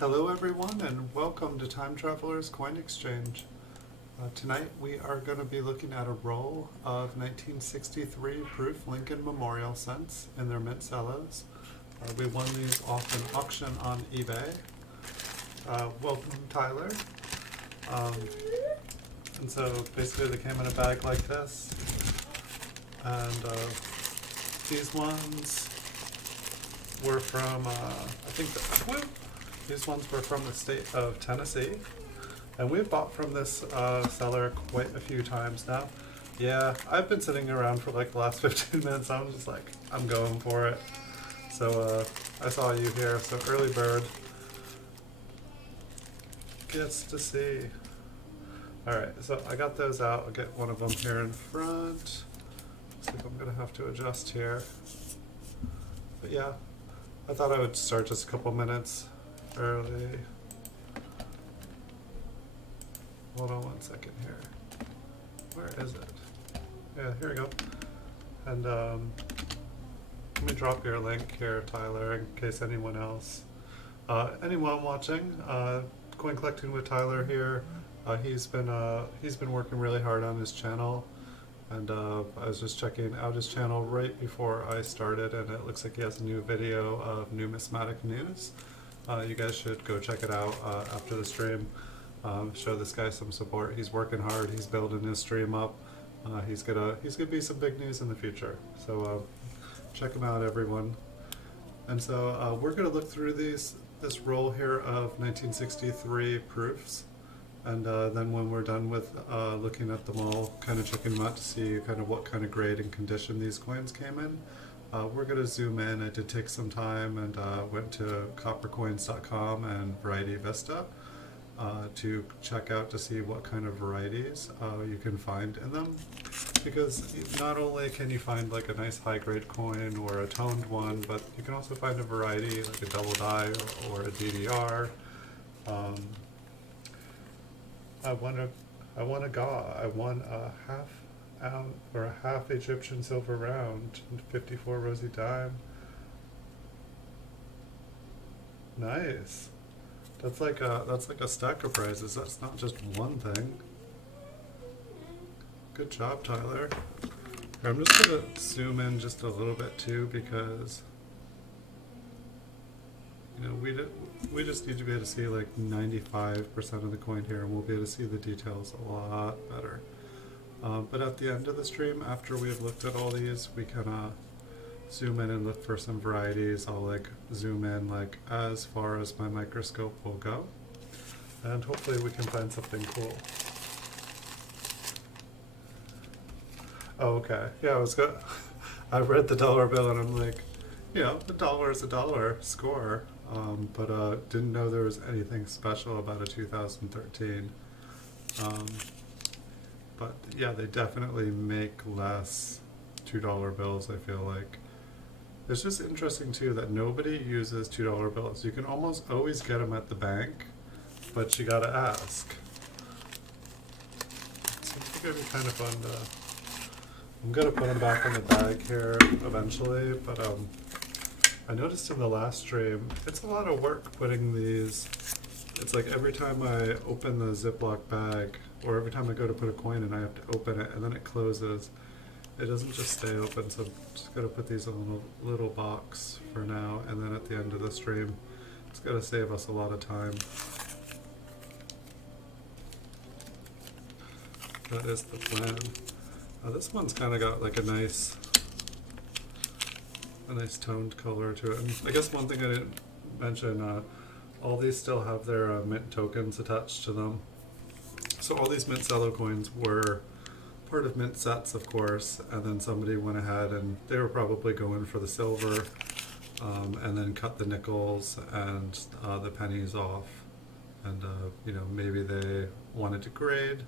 Hello everyone and welcome to Time Traveler's Coin Exchange. Tonight we are going to be looking at a roll of 1963 proof Lincoln Memorial cents in their mint cellos. We won these off an auction on eBay. Welcome Tyler. And so basically they came in a bag like this. And these ones were from, these ones were from the state of Tennessee, and we've bought from this seller quite a few times now. Yeah, I've been sitting around for like the last 15 minutes. I'm just like, I'm going for it. So I saw you here, so early bird gets to see. Alright, so I got those out. I'll get one of them here in front. Looks like I'm gonna have to adjust here. But yeah, I thought I would start just a couple minutes early. Hold on one second here. Where is it? Yeah, here we go. And let me drop your link here, Tyler, in case anyone else, anyone watching, Coin Collecting with Tyler here. He's been working really hard on his channel, and I was just checking out his channel right before I started, and it looks like he has a new video of numismatic news. You guys should go check it out after the stream. Show this guy some support. He's working hard. He's building his stream up. He's gonna be some big news in the future. So check him out, everyone. And so we're gonna look through this roll here of 1963 proofs. And then when we're done with looking at them all, kind of checking them out to see kind of what kind of grade and condition these coins came in, we're going to zoom in. I did take some time and went to coppercoins.com and Variety Vista to check out to see what kind of varieties you can find in them. Because not only can you find like a nice high grade coin or a toned one, but you can also find a variety like a double die or a DDR. I won a half ounce or a half Egyptian silver round, 54 rosy dime. Nice. That's like a stack of prizes. That's not just one thing. Good job, Tyler. I'm just gonna zoom in just a little bit too, because you know, we just need to be able to see like 95% of the coin here, and we'll be able to see the details a lot better. But at the end of the stream, after we've looked at all these, we can zoom in and look for some varieties. I'll like zoom in like as far as my microscope will go, and hopefully we can find something cool. Oh, okay. Yeah, I read the dollar bill and I'm like, you know, the dollar is a dollar, score. But didn't know there was anything special about a 2013. But yeah, they definitely make less $2 bills, I feel like. It's just interesting too that nobody uses $2 bills. You can almost always get them at the bank, but you gotta ask. So I think it'd be kind of fun to... I'm gonna put them back in the bag here eventually, but I noticed in the last stream, it's a lot of work putting these. It's like every time I open the Ziploc bag, or every time I go to put a coin in, I have to open it, and then it closes. It doesn't just stay open, so I'm just going to put these in a little box for now, and then at the end of the stream, it's going to save us a lot of time. That is the plan. This one's kind of got like a nice toned color to it. And I guess one thing I didn't mention, all these still have their mint tokens attached to them. So all these mint cello coins were part of mint sets, of course, and then somebody went ahead and they were probably going for the silver, and then cut the nickels and the pennies off. And you know, maybe they wanted to grade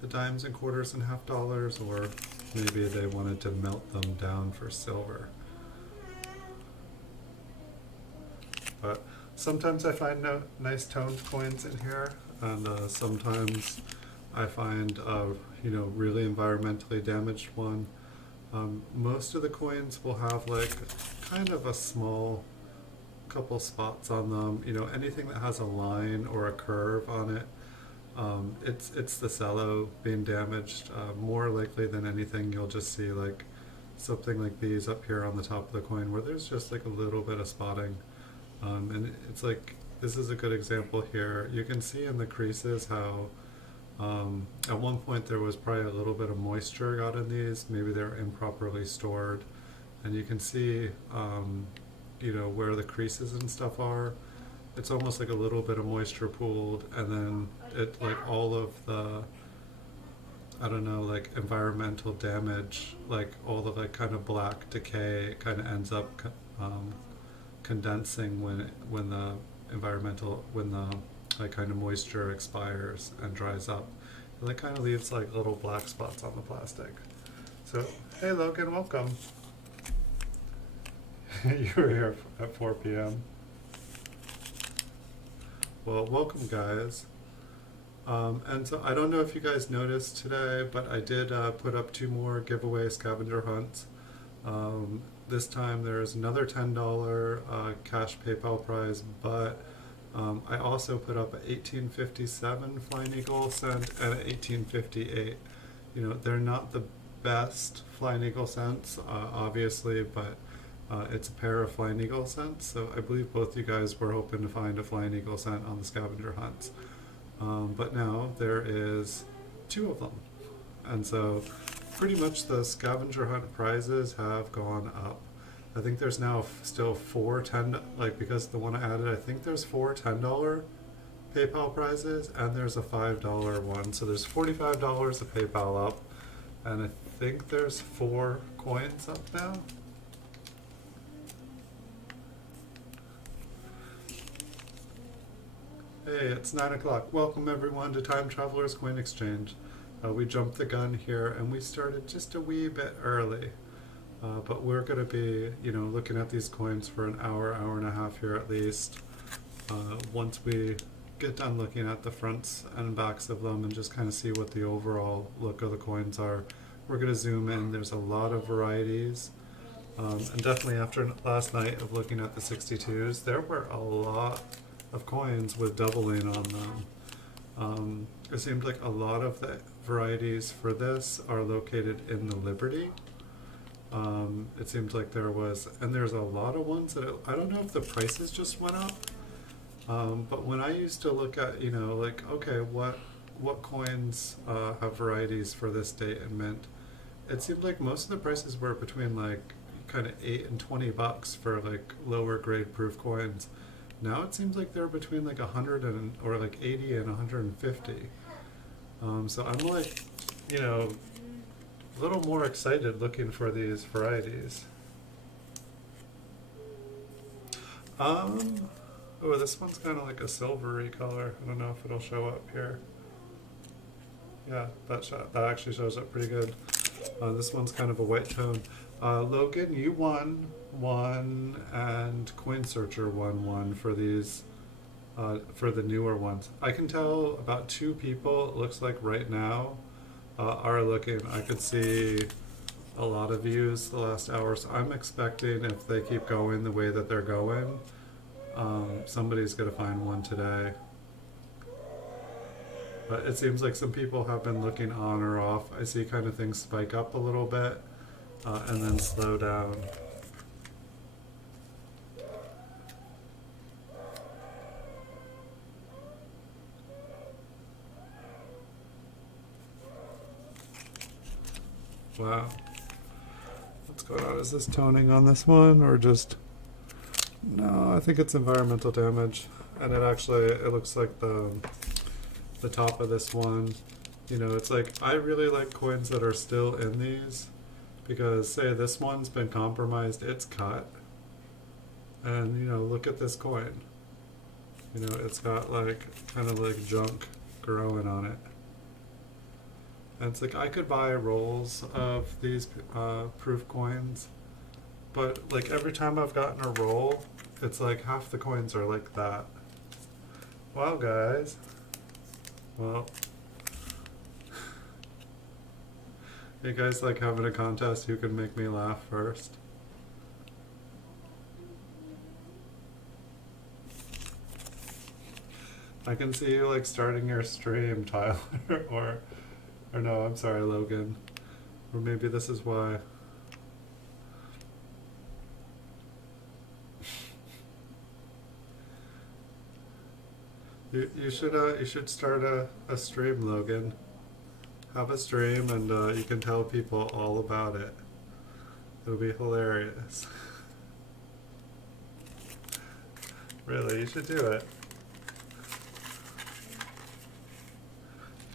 the dimes and quarters and half dollars, or maybe they wanted to melt them down for silver. But sometimes I find nice toned coins in here, and sometimes I find you know, really environmentally damaged one. Most of the coins will have like kind of a small couple spots on them. You know, anything that has a line or a curve on it, it's the cello being damaged. More likely than anything, you'll just see like something like these up here on the top of the coin where there's just like a little bit of spotting. And it's like, this is a good example here. You can see in the creases how at one point there was probably a little bit of moisture got in these. Maybe they're improperly stored. And you can see, you know, where the creases and stuff are. It's almost like a little bit of moisture pooled, and then it, like all of the, I don't know, like environmental damage, like all the like kind of black decay kind of ends up condensing when the like kind of moisture expires and dries up. And that kind of leaves like little black spots on the plastic. So, hey Logan, welcome. You were here at 4 p.m. Well, welcome guys. And so I don't know if you guys noticed today, but I did put up 2 more giveaway scavenger hunts. This time there's another $10 cash PayPal prize, but I also put up an 1857 Flying Eagle cent and an 1858. You know, they're not the best Flying Eagle cents, obviously, but it's a pair of Flying Eagle cents, so I believe both you guys were hoping to find a Flying Eagle cent on the scavenger hunts. But now there is 2 of them. And so pretty much the scavenger hunt prizes have gone up. I think there's now still 4 10, like because the one I added, I think there's 4 $10 PayPal prizes and there's a $5 one. So there's $45 of PayPal up, and I think there's 4 coins up now. Hey, it's 9 o'clock. Welcome everyone to Time Traveler's Coin Exchange. We jumped the gun here and we started just a wee bit early. But we're going to be, you know, looking at these coins for an hour, hour and a half here at least. Once we get done looking at the fronts and backs of them and just kind of see what the overall look of the coins are, we're going to zoom in. There's a lot of varieties. And definitely after last night of looking at the 62s, there were a lot of coins with doubling on them. It seemed like a lot of the varieties for this are located in the Liberty. It seems like there was, and there's a lot of ones that I don't know if the prices just went up, but when I used to look at, you know, like, okay, what coins have varieties for this date and mint, it seemed like most of the prices were between like kind of $8 and $20 for like lower grade proof coins. Now it seems like they're between like 100 and or like 80 and 150. So I'm like, you know, a little more excited looking for these varieties. Oh, this one's kind of like a silvery color. I don't know if it'll show up here. Yeah, that actually shows up pretty good. This one's kind of a white tone. Logan, you won 1, and Coin Searcher won 1 for these, for the newer ones. I can tell about 2 people, it looks like right now, are looking. I could see a lot of views the last hour, so I'm expecting if they keep going the way that they're going, somebody's going to find one today. But it seems like some people have been looking on or off. I see kind of things spike up a little bit and then slow down. Wow. What's going on? Is this toning on this one or just... No, I think it's environmental damage. And it actually, it looks like the top of this one, you know, it's like, I really like coins that are still in these, because say this one's been compromised, it's cut, and you know, look at this coin, you know, it's got like kind of like junk growing on it, and it's like I could buy rolls of these proof coins, but like every time I've gotten a roll, it's like half the coins are like that. Wow guys. Well, you guys like having a contest who can make me laugh first? I can see you like starting your stream, Tyler, or no, I'm sorry, Logan. Or maybe this is why. You should start a stream, Logan. Have a stream and you can tell people all about it. It'll be hilarious. Really, you should do it.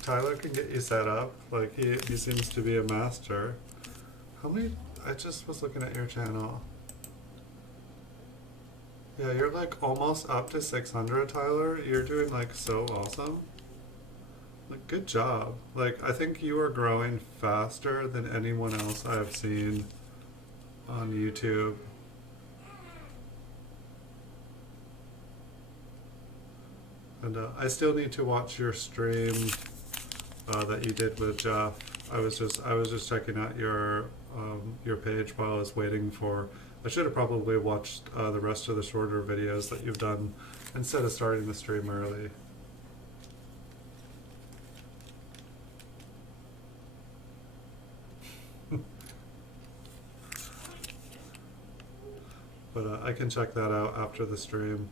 Tyler can get you set up. Like he seems to be a master. How many? I just was looking at your channel. Yeah, you're like almost up to 600, Tyler. You're doing like so awesome. Like good job. Like I think you are growing faster than anyone else I've seen on YouTube. And I still need to watch your stream that you did with Jeff. I was just checking out your page while I was waiting for. I should have probably watched the rest of the shorter videos that you've done instead of starting the stream early. But I can check that out after the stream.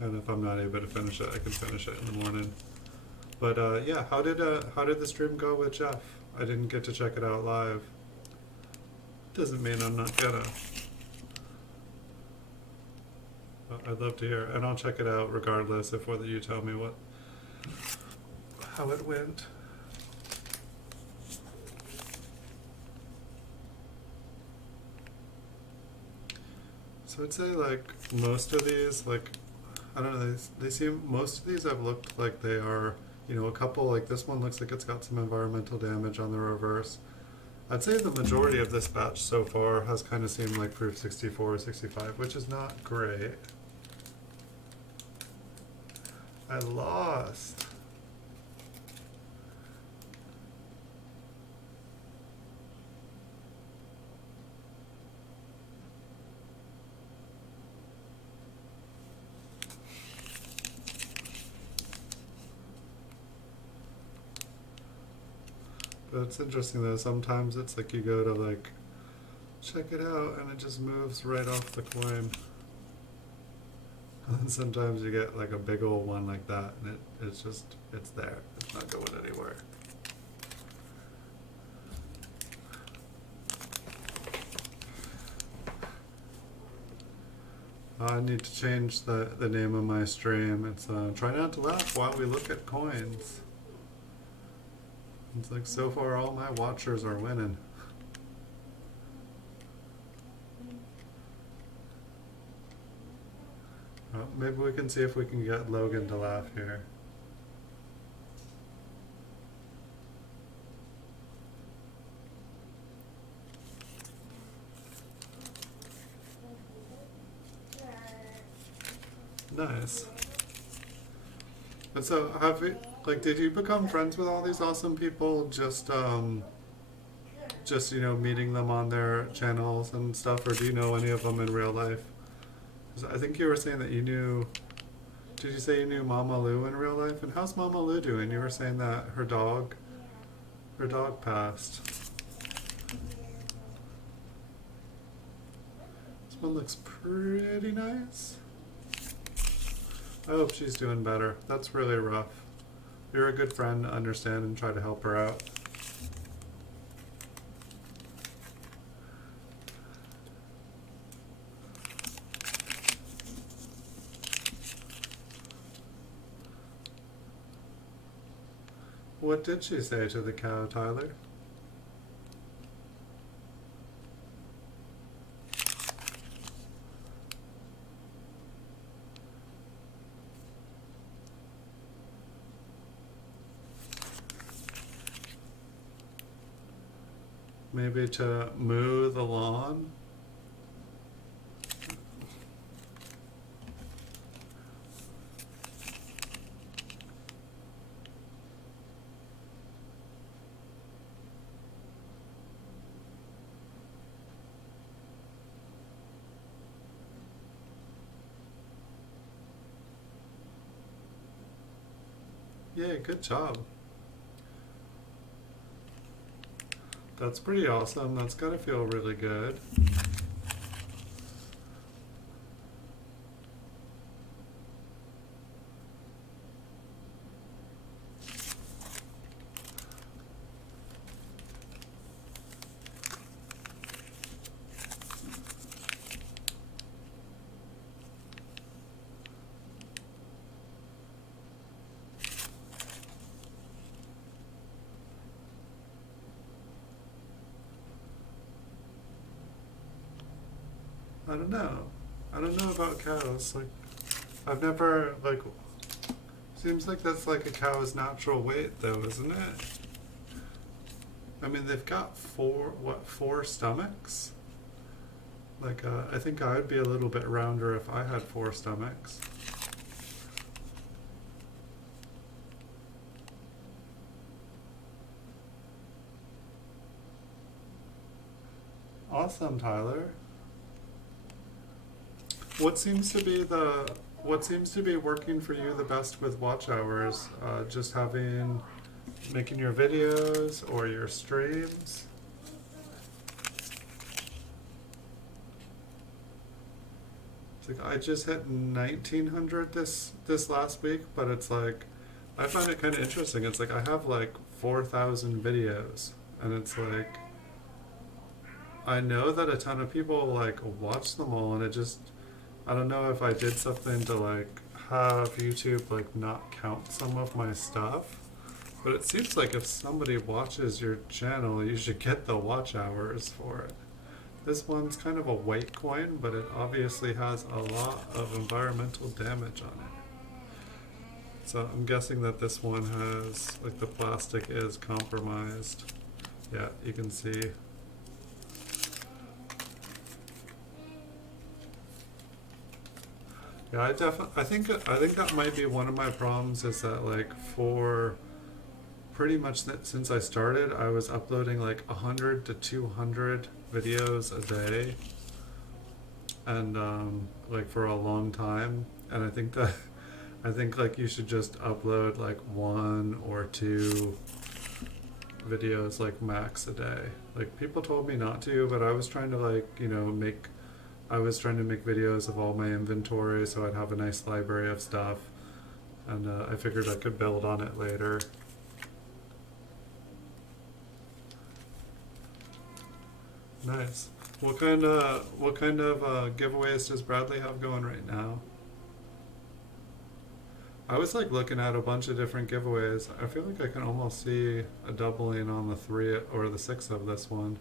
And if I'm not able to finish it, I can finish it in the morning. But yeah, how did the stream go with Jeff? I didn't get to check it out live. Doesn't mean I'm not gonna. I'd love to hear, and I'll check it out regardless of whether you tell me how it went. So I'd say like most of these, like I don't know, they seem, most of these have looked like they are, you know, a couple, like this one looks like it's got some environmental damage on the reverse. I'd say the majority of this batch so far has kind of seemed like proof 64 or 65, which is not great. I lost. But it's interesting though, sometimes it's like you go to like, check it out, and it just moves right off the coin. And then sometimes you get like a big old one like that, and it's there. It's not going anywhere. I need to change the name of my stream. It's try not to laugh while we look at coins. It's like so far all my watchers are winning. Maybe we can see if we can get Logan to laugh here. Nice. And so have you, like, did you become friends with all these awesome people just you know, meeting them on their channels and stuff, or do you know any of them in real life? 'Cause I think you were saying that you knew, did you say you knew Mama Lou in real life? And how's Mama Lou doing? You were saying that her dog passed. This one looks pretty nice. I hope she's doing better. That's really rough. You're a good friend to understand and try to help her out. What did she say to the cow, Tyler? Maybe to mow the lawn? Yay, good job. That's pretty awesome. That's gotta feel really good. I don't know. I don't know about cows. Like, I've never, like, seems like that's like a cow's natural weight though, isn't it? I mean, they've got four stomachs? Like, I think I'd be a little bit rounder if I had 4 stomachs. Awesome, Tyler. What seems to be working for you the best with watch hours? Just making your videos or your streams? It's like I just hit 1900 this last week, but it's like I find it kind of interesting. It's like I have like 4,000 videos, and it's like I know that a ton of people like watch them all, and I don't know if I did something to like have YouTube like not count some of my stuff, but it seems like if somebody watches your channel, you should get the watch hours for it. This one's kind of a white coin, but it obviously has a lot of environmental damage on it. So I'm guessing that this one has, like, the plastic is compromised. Yeah, you can see. Yeah, I think that might be one of my problems, is that like for pretty much since I started, I was uploading like 100 to 200 videos a day, and like for a long time. And I think like you should just upload like 1 or 2 videos like max a day. Like people told me not to, but I was trying to like, I was trying to make videos of all my inventory so I'd have a nice library of stuff, and I figured I could build on it later. Nice. What kind of giveaways does Bradley have going right now? I was like looking at a bunch of different giveaways. I feel like I can almost see a doubling on the 3 or the 6 of this one.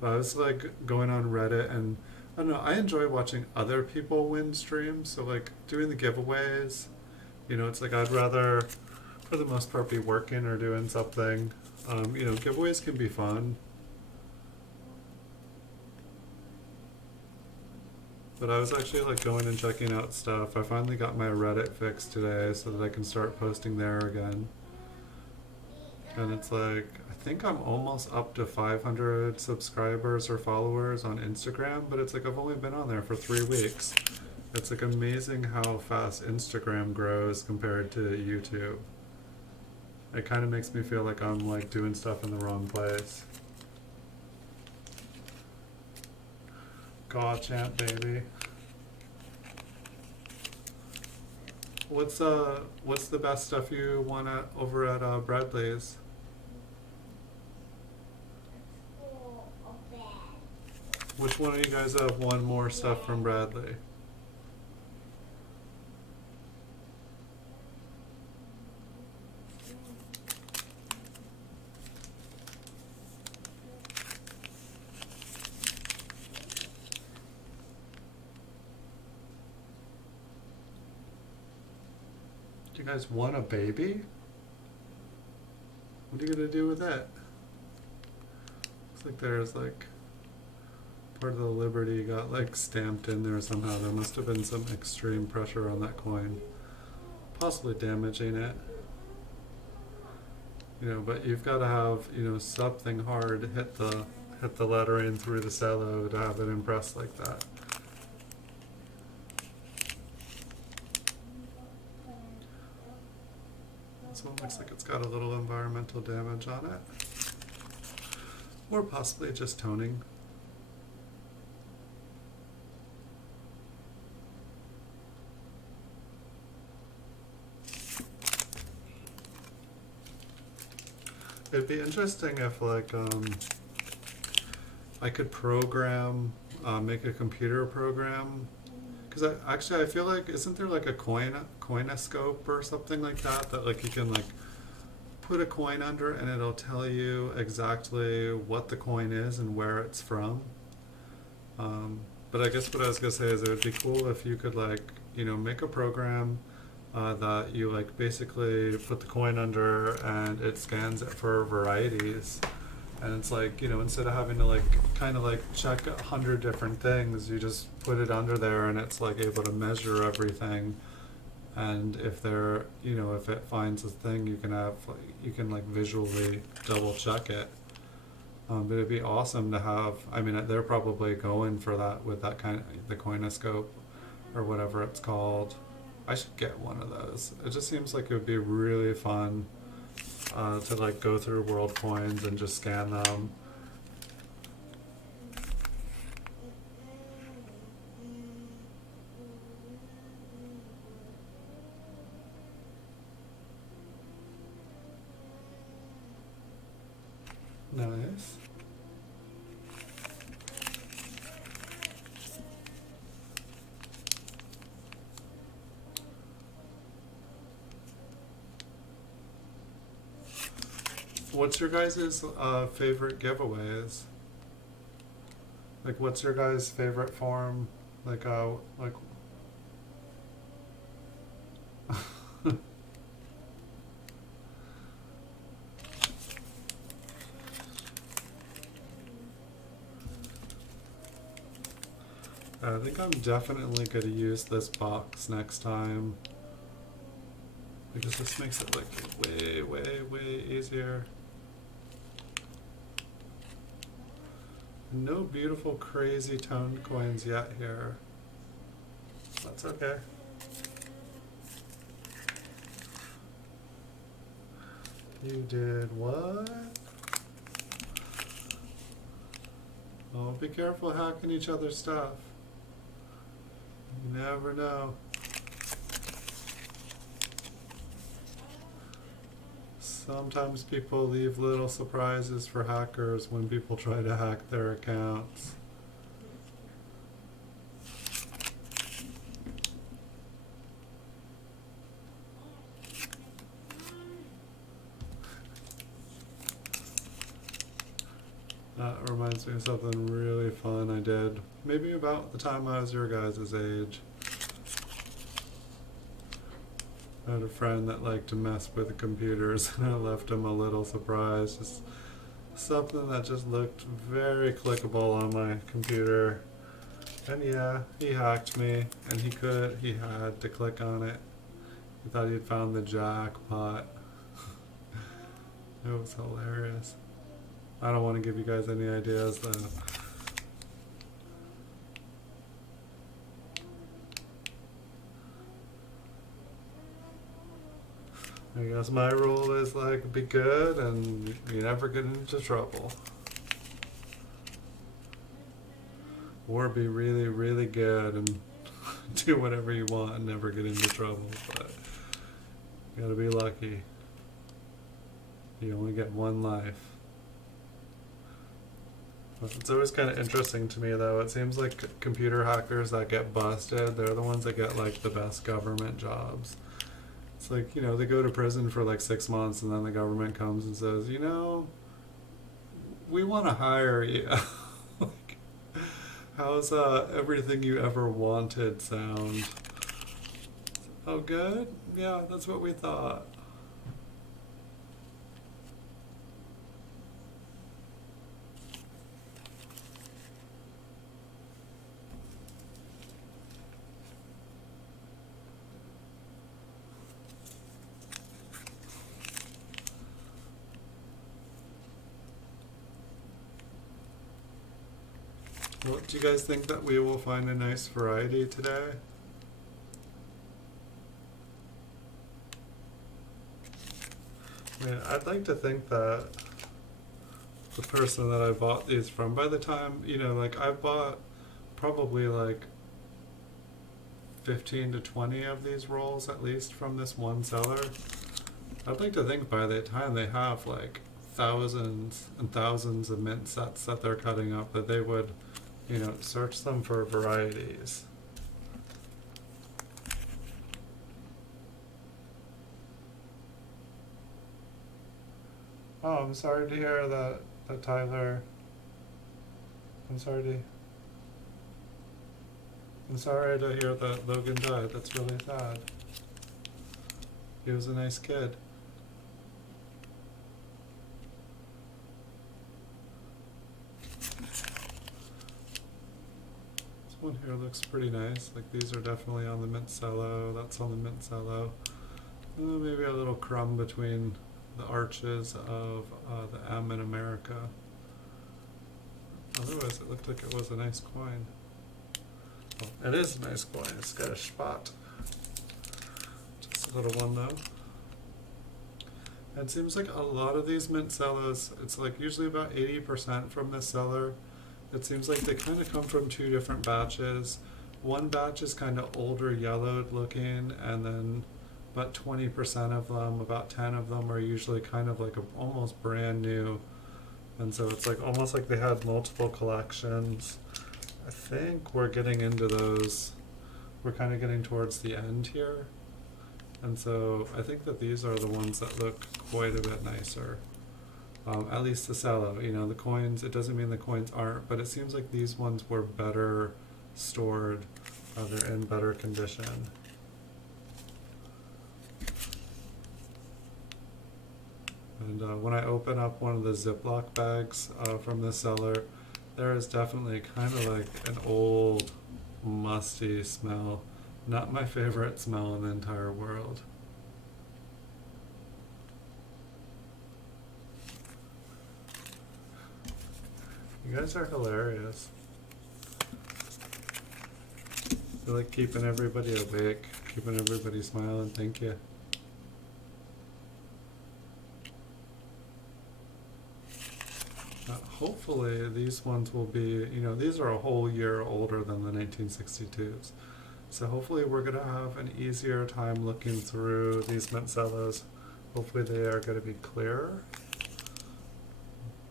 But I was like going on Reddit, and I don't know, I enjoy watching other people win streams. So like doing the giveaways, it's like I'd rather, for the most part, be working or doing something. Giveaways can be fun. But I was actually like going and checking out stuff. I finally got my Reddit fixed today so that I can start posting there again. And it's like, I think I'm almost up to 500 subscribers or followers on Instagram, but it's like I've only been on there for 3 weeks. It's like amazing how fast Instagram grows compared to YouTube. It kind of makes me feel like I'm like doing stuff in the wrong place. God chant, baby. What's the best stuff you won over at Bradley's? Which one of you guys have won more stuff from Bradley? Do you guys want a baby? What are you gonna do with that? Looks like there's like part of the Liberty got like stamped in there somehow. There must have been some extreme pressure on that coin, possibly damaging it. But you've got to have something hard hit the lettering through the cello to have it impressed like that. This one looks like it's got a little environmental damage on it. Or possibly just toning. It'd be interesting if, like, I could program, make a computer program, because I feel like, isn't there like a coinoscope or something like that, that like you can like put a coin under and it'll tell you exactly what the coin is and where it's from. But I guess what I was gonna say is it would be cool if you could, like, you know, make a program that you like basically put the coin under and it scans it for varieties, and it's like, you know, instead of having to like kind of like check 100 different things, you just put it under there and it's like able to measure everything. And if they're, you know, if it finds a thing, you can have, you can like visually double check it. But it'd be awesome to have, I mean, they're probably going for that with that kind of, the coinoscope or whatever it's called. I should get one of those. It just seems like it would be really fun to like go through world coins and just scan them. Nice. What's your guys' favorite giveaways? Like, what's your guys' favorite form? Like, I think I'm definitely going to use this box next time, because this makes it like way, way, way easier. No beautiful, crazy toned coins yet here. That's okay. You did what? Oh, be careful hacking each other's stuff. You never know. Sometimes people leave little surprises for hackers when people try to hack their accounts. That reminds me of something really fun I did, maybe about the time I was your guys' age. I had a friend that liked to mess with computers, and I left him a little surprise. Just something that just looked very clickable on my computer. And yeah, he hacked me, and he had to click on it. He thought he'd found the jackpot. It was hilarious. I don't want to give you guys any ideas though. I guess my rule is like, be good and you never get into trouble. Or be really, really good and do whatever you want and never get into trouble. But you gotta be lucky. You only get one life. It's always kind of interesting to me though. It seems like computer hackers that get busted, they're the ones that get like the best government jobs. It's like, you know, they go to prison for like 6 months and then the government comes and says, you know, we want to hire you. Like, how's everything you ever wanted sound? Oh, good? Yeah, that's what we thought. Well, do you guys think that we will find a nice variety today? I mean, I'd like to think that the person that I bought these from, by the time, you know, like I bought probably like 15 to 20 of these rolls at least from this one seller. I'd like to think by the time they have like thousands and thousands of mint sets that they're cutting up, that they would, you know, search them for varieties. Oh, I'm sorry to hear that Tyler. I'm sorry to. I'm sorry to hear that Logan died. That's really sad. He was a nice kid. This one here looks pretty nice. Like these are definitely on the mint cello. That's on the mint cello. Maybe a little crumb between the arches of the M in America. Otherwise, it looked like it was a nice coin. Oh, it is a nice coin. It's got a spot. Just a little one though. It seems like a lot of these mint cellos, it's like usually about 80% from the seller. It seems like they kind of come from two different batches. One batch is kind of older yellowed looking, and then about 20% of them, about 10 of them are usually kind of like almost brand new. And so it's like almost like they had multiple collections. I think we're getting into those. We're kind of getting towards the end here. And so I think that these are the ones that look quite a bit nicer. At least the cello, you know, the coins, it doesn't mean the coins aren't, but it seems like these ones were better stored. They're in better condition. And when I open up one of the Ziploc bags from the seller, there is definitely kind of like an old, musty smell. Not my favorite smell in the entire world. You guys are hilarious. You're like keeping everybody awake, keeping everybody smiling. Thank you. Hopefully these ones will be, you know, these are a whole year older than the 1962s. So hopefully we're going to have an easier time looking through these mint cellos. Hopefully they are going to be clearer.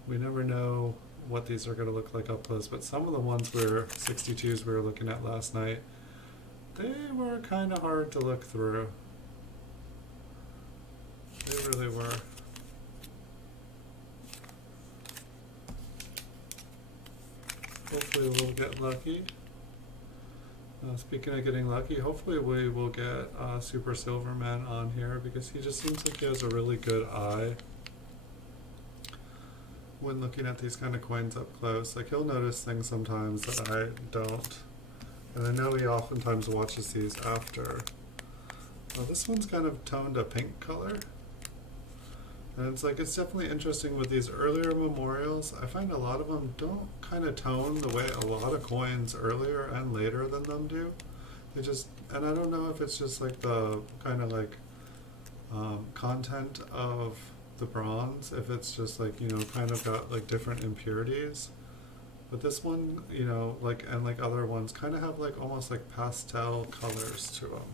We never know what these are going to look like up close, but some of the ones 62s we were looking at last night, they were kind of hard to look through. They really were. Hopefully we'll get lucky. Speaking of getting lucky, hopefully we will get Super Silverman on here, because he just seems like he has a really good eye when looking at these kind of coins up close. Like he'll notice things sometimes that I don't. And I know he oftentimes watches these after. This one's kind of toned a pink color. And it's like, it's definitely interesting with these earlier memorials. I find a lot of them don't kind of tone the way a lot of coins earlier and later than them do. They just, and I don't know if it's just like the kind of like content of the bronze, if it's just like, you know, kind of got like different impurities. But this one, you know, like, and like other ones kind of have like almost like pastel colors to them.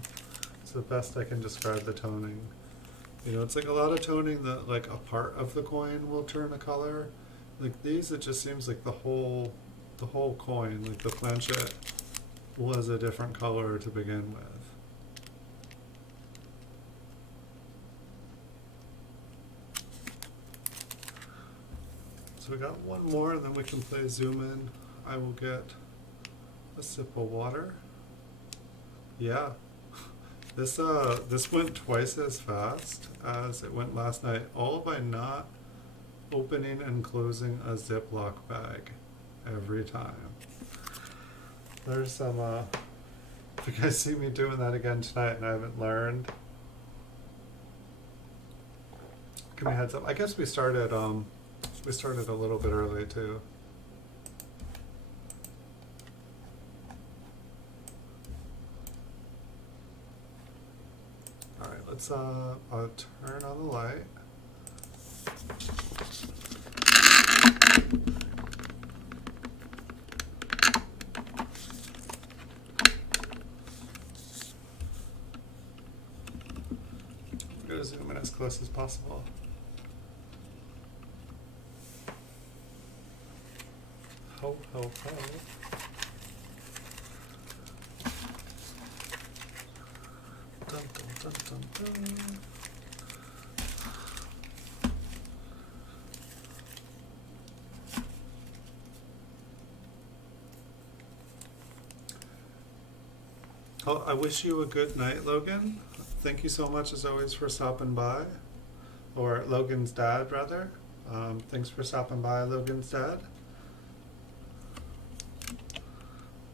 It's the best I can describe the toning. You know, it's like a lot of toning that like a part of the coin will turn a color. Like these, it just seems like the whole coin, like the planchet, was a different color to begin with. So we got one more, and then we can play zoom in. I will get a sip of water. Yeah. This went twice as fast as it went last night, all by not opening and closing a Ziploc bag every time. There's some, if you guys see me doing that again tonight and I haven't learned, give me a heads up. I guess we started a little bit early too. Let's turn on the light. close as possible. Ho, ho, ho. Dun, dun, dun, dun, dun. Oh, I wish you a good night, Logan. Thank you so much, as always, for stopping by. Or Logan's dad, rather. Thanks for stopping by, Logan's dad.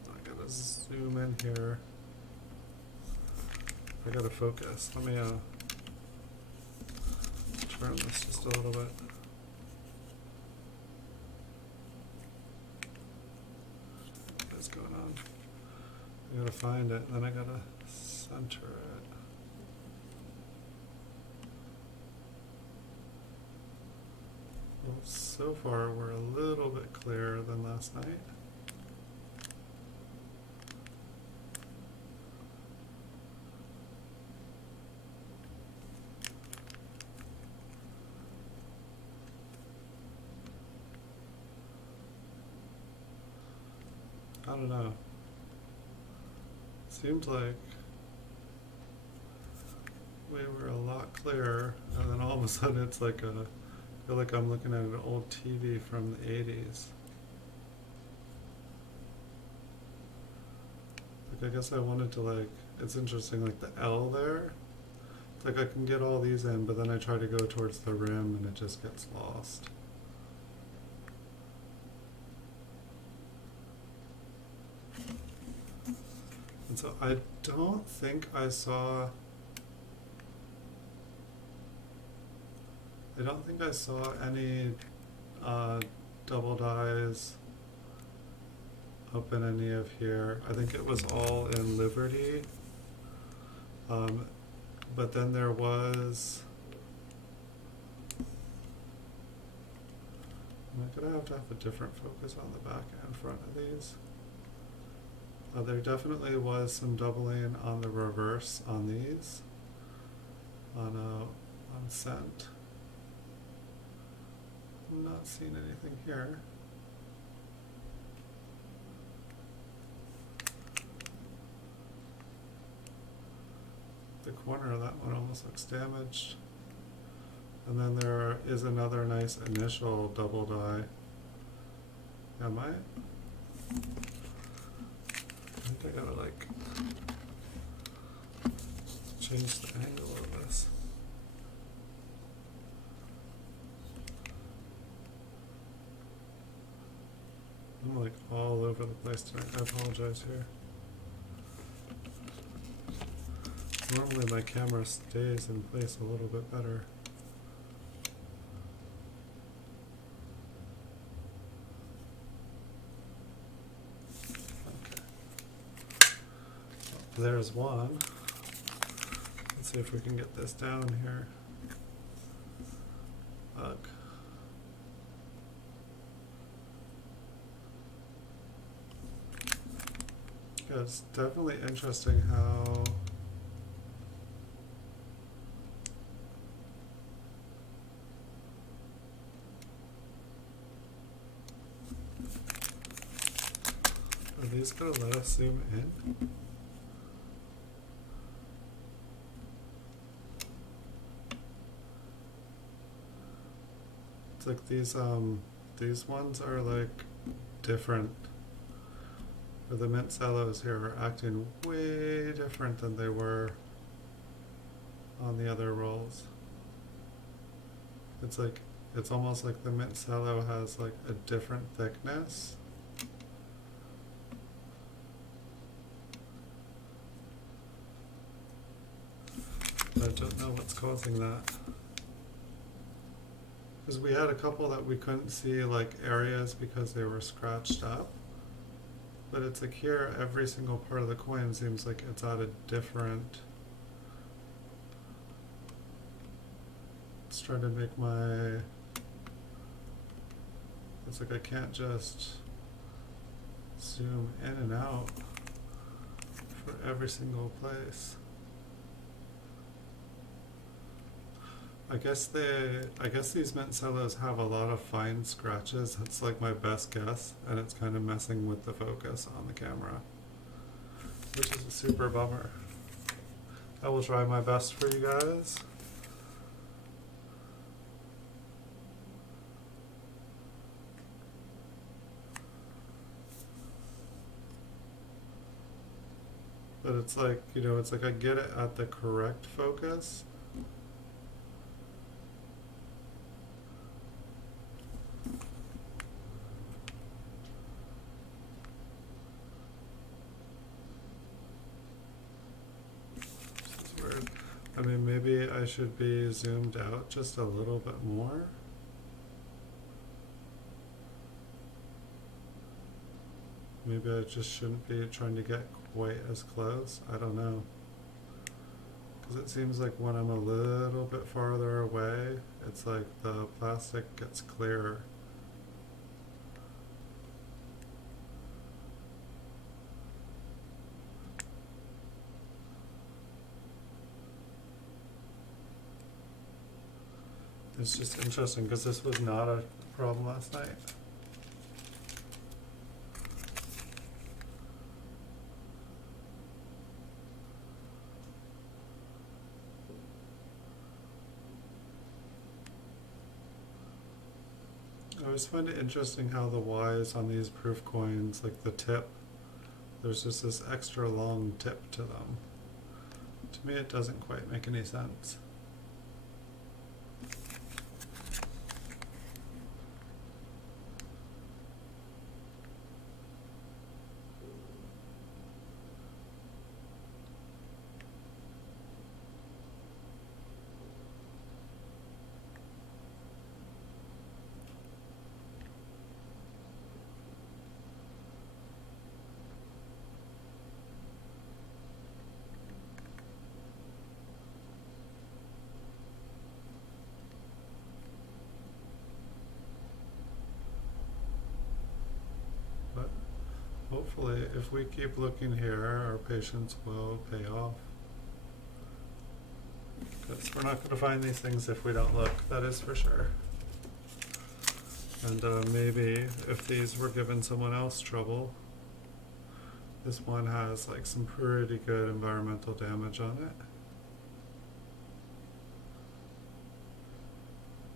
I gotta zoom in here. I gotta focus. Let me turn this just a little bit. What's going on? I gotta find it, and then I gotta center it. Well, so far we're a little bit clearer than last night. I don't know. Seems like we were a lot clearer, and then all of a sudden it's like I feel like I'm looking at an old TV from the 80s. Like, I guess I wanted to, like, it's interesting, like the L there. It's like I can get all these in, but then I try to go towards the rim and it just gets lost. And so I don't think I saw any double dies up in any of here. I think it was all in Liberty. But then there was, am I gonna have to have a different focus on the back and front of these? There definitely was some doubling on the reverse on these, on cent. I'm not seeing anything here. The corner of that one almost looks damaged. And then there is another nice initial double die. Am I? I think I gotta like change the angle of this. I'm like all over the place tonight. I apologize here. Normally my camera stays in place a little bit better. There's one. Let's see if we can get this down here. Ugh. Yeah, it's definitely interesting how are these gonna let us zoom in? Like these ones are like different. Or the mint cellos here are acting way different than they were on the other rolls. It's like, it's almost like the mint cello has like a different thickness. I don't know what's causing that. Because we had a couple that we couldn't see like areas because they were scratched up. But it's like here, every single part of the coin seems like it's at a different. Let's try to make my. It's like I can't just zoom in and out for every single place. I guess these mint cellos have a lot of fine scratches. That's like my best guess, and it's kind of messing with the focus on the camera, which is a super bummer. I will try my best for you guys. But it's like, you know, it's like I get it at the correct focus. This is weird. I mean, maybe I should be zoomed out just a little bit more. Maybe I just shouldn't be trying to get quite as close. I don't know. Because it seems like when I'm a little bit farther away, it's like the plastic gets clearer. It's just interesting because this was not a problem last night. I always find it interesting how the Ys on these proof coins, like the tip, there's just this extra long tip to them. To me it doesn't quite make any sense. But hopefully if we keep looking here, our patience will pay off. Because we're not going to find these things if we don't look, that is for sure. And maybe if these were giving someone else trouble, this one has like some pretty good environmental damage on it.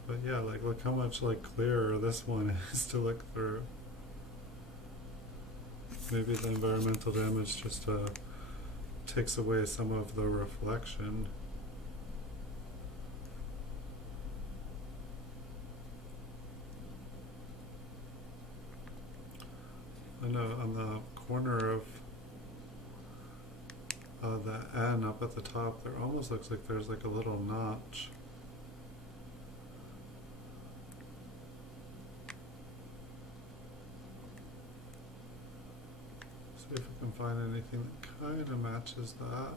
But yeah, like look how much like clearer this one is to look through. Maybe the environmental damage just takes away some of the reflection. I know on the corner of the N up at the top, there almost looks like there's like a little notch. See if we can find anything that kind of matches that.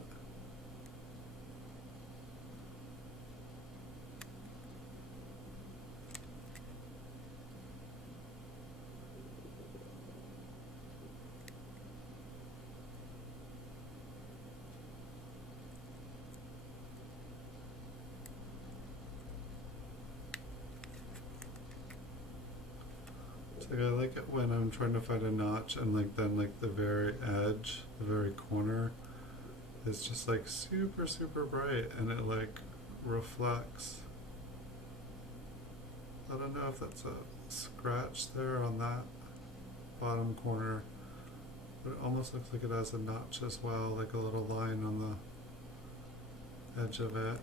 Like I like it when I'm trying to find a notch and like then like the very edge, the very corner is just like super super bright and it like reflects. I don't know if that's a scratch there on that bottom corner, but it almost looks like it has a notch as well, like a little line on the edge of it.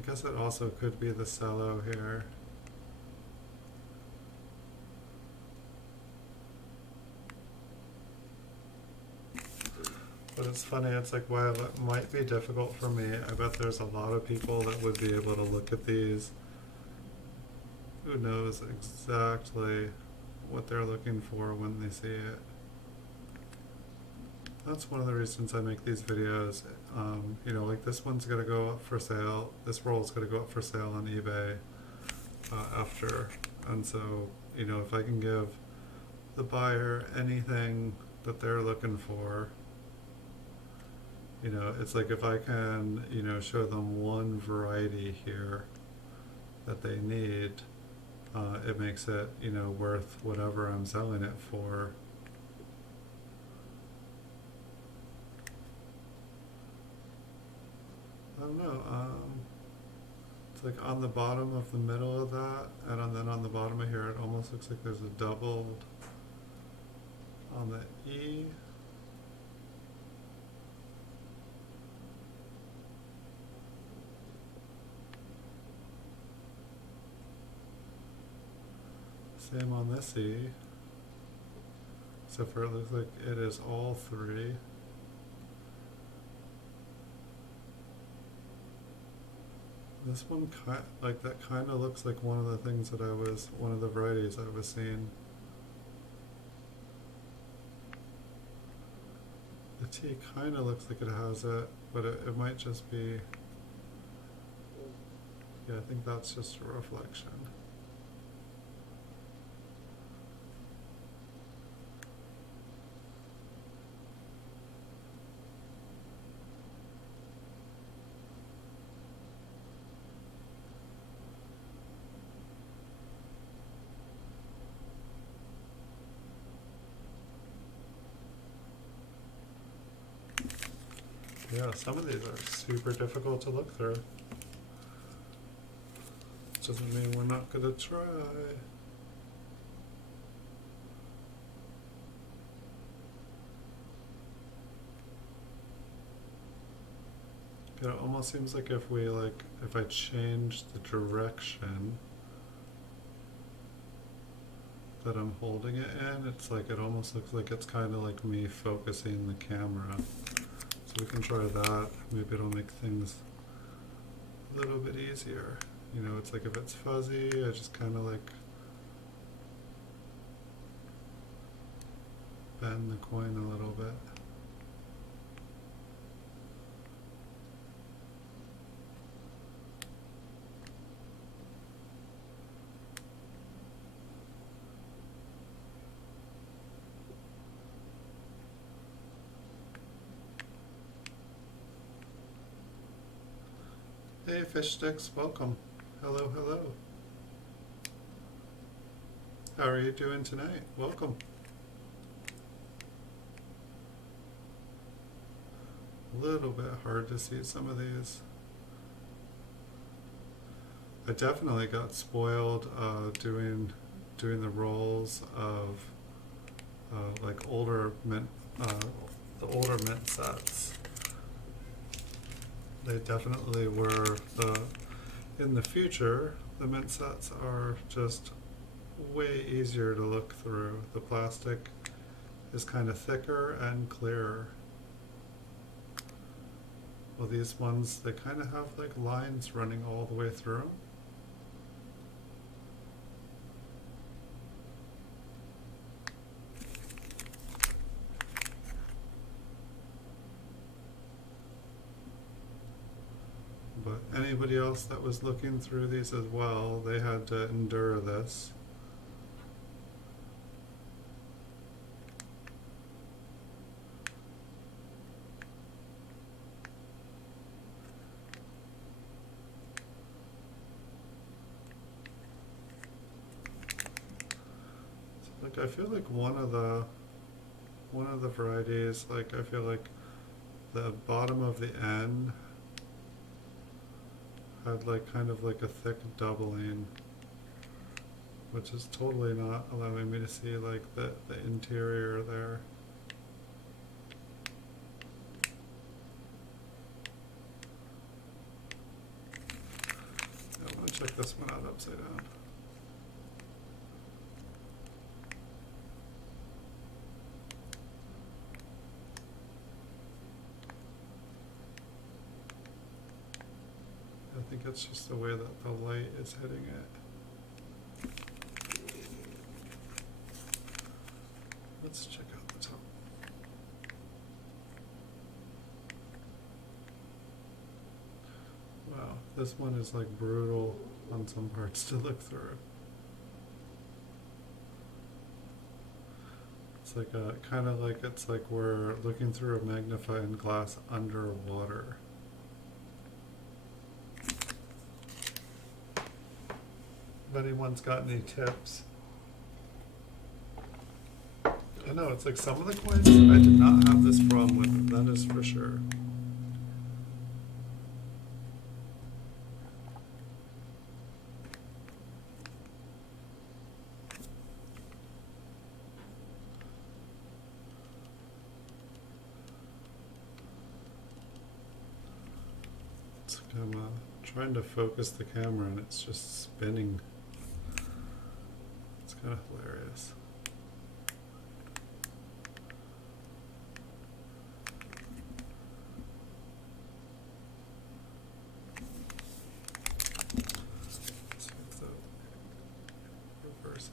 I guess it also could be the cello here. But it's funny, it's like while it might be difficult for me, I bet there's a lot of people that would be able to look at these who knows exactly what they're looking for when they see it. That's one of the reasons I make these videos. You know, like this one's gonna go up for sale. This roll's gonna go up for sale on eBay after. And so, you know, if I can give the buyer anything that they're looking for. You know, it's like if I can, you know, show them one variety here that they need, it makes it, you know, worth whatever I'm selling it for. I don't know. It's like on the bottom of the middle of that, and then on the bottom of here, it almost looks like there's a doubled on the E. Same on this E, except for it looks like it is all three. This one that kind of looks like one of the things that one of the varieties I was seeing. The T kind of looks like it has it, but it might just be, yeah, I think that's just a reflection. Yeah, some of these are super difficult to look through. Doesn't mean we're not gonna try. It almost seems like if I change the direction that I'm holding it in, it's like it almost looks like it's kind of like me focusing the camera. So we can try that. Maybe it'll make things a little bit easier. You know, it's like if it's fuzzy, I just kind of like bend the coin a little bit. Hey fish sticks, welcome. Hello, hello. How are you doing tonight? Welcome. A little bit hard to see some of these. I definitely got spoiled doing the roles of like the older mint sets. They definitely were in the future, the mint sets are just way easier to look through. The plastic is kind of thicker and clearer. Well, these ones, they kind of have like lines running all the way through. But anybody else that was looking through these as well, they had to endure this. So, like, I feel like one of the varieties, like I feel like the bottom of the N had like kind of like a thick doubling, which is totally not allowing me to see like the interior there. I want to check this one out upside down. I think it's just the way that the light is hitting it. Let's check out the top. Wow, this one is like brutal on some parts to look through. It's like a kind of like it's like we're looking through a magnifying glass underwater. If anyone's got any tips. I know, it's like some of the coins I did not have this problem with, that is for sure. It's like I'm trying to focus the camera and it's just spinning. It's kind of hilarious.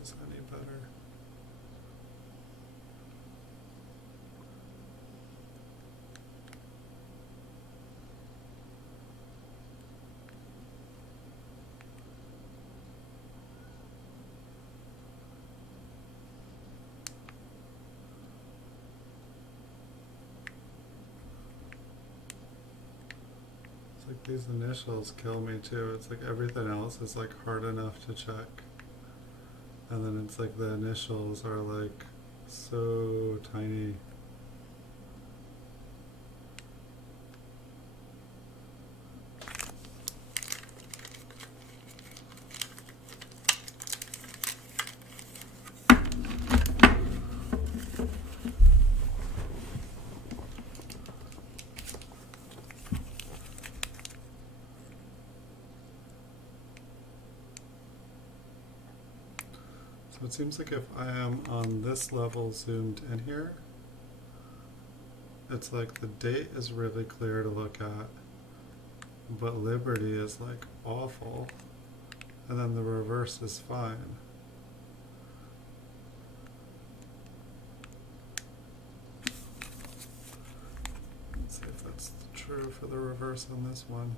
Is any better? It's like these initials kill me too. It's like everything else is like hard enough to check. And then it's like the initials are like so tiny. So it seems like if I am on this level zoomed in here, it's like the date is really clear to look at, but Liberty is like awful, and then the reverse is fine. Let's see if that's true for the reverse on this one.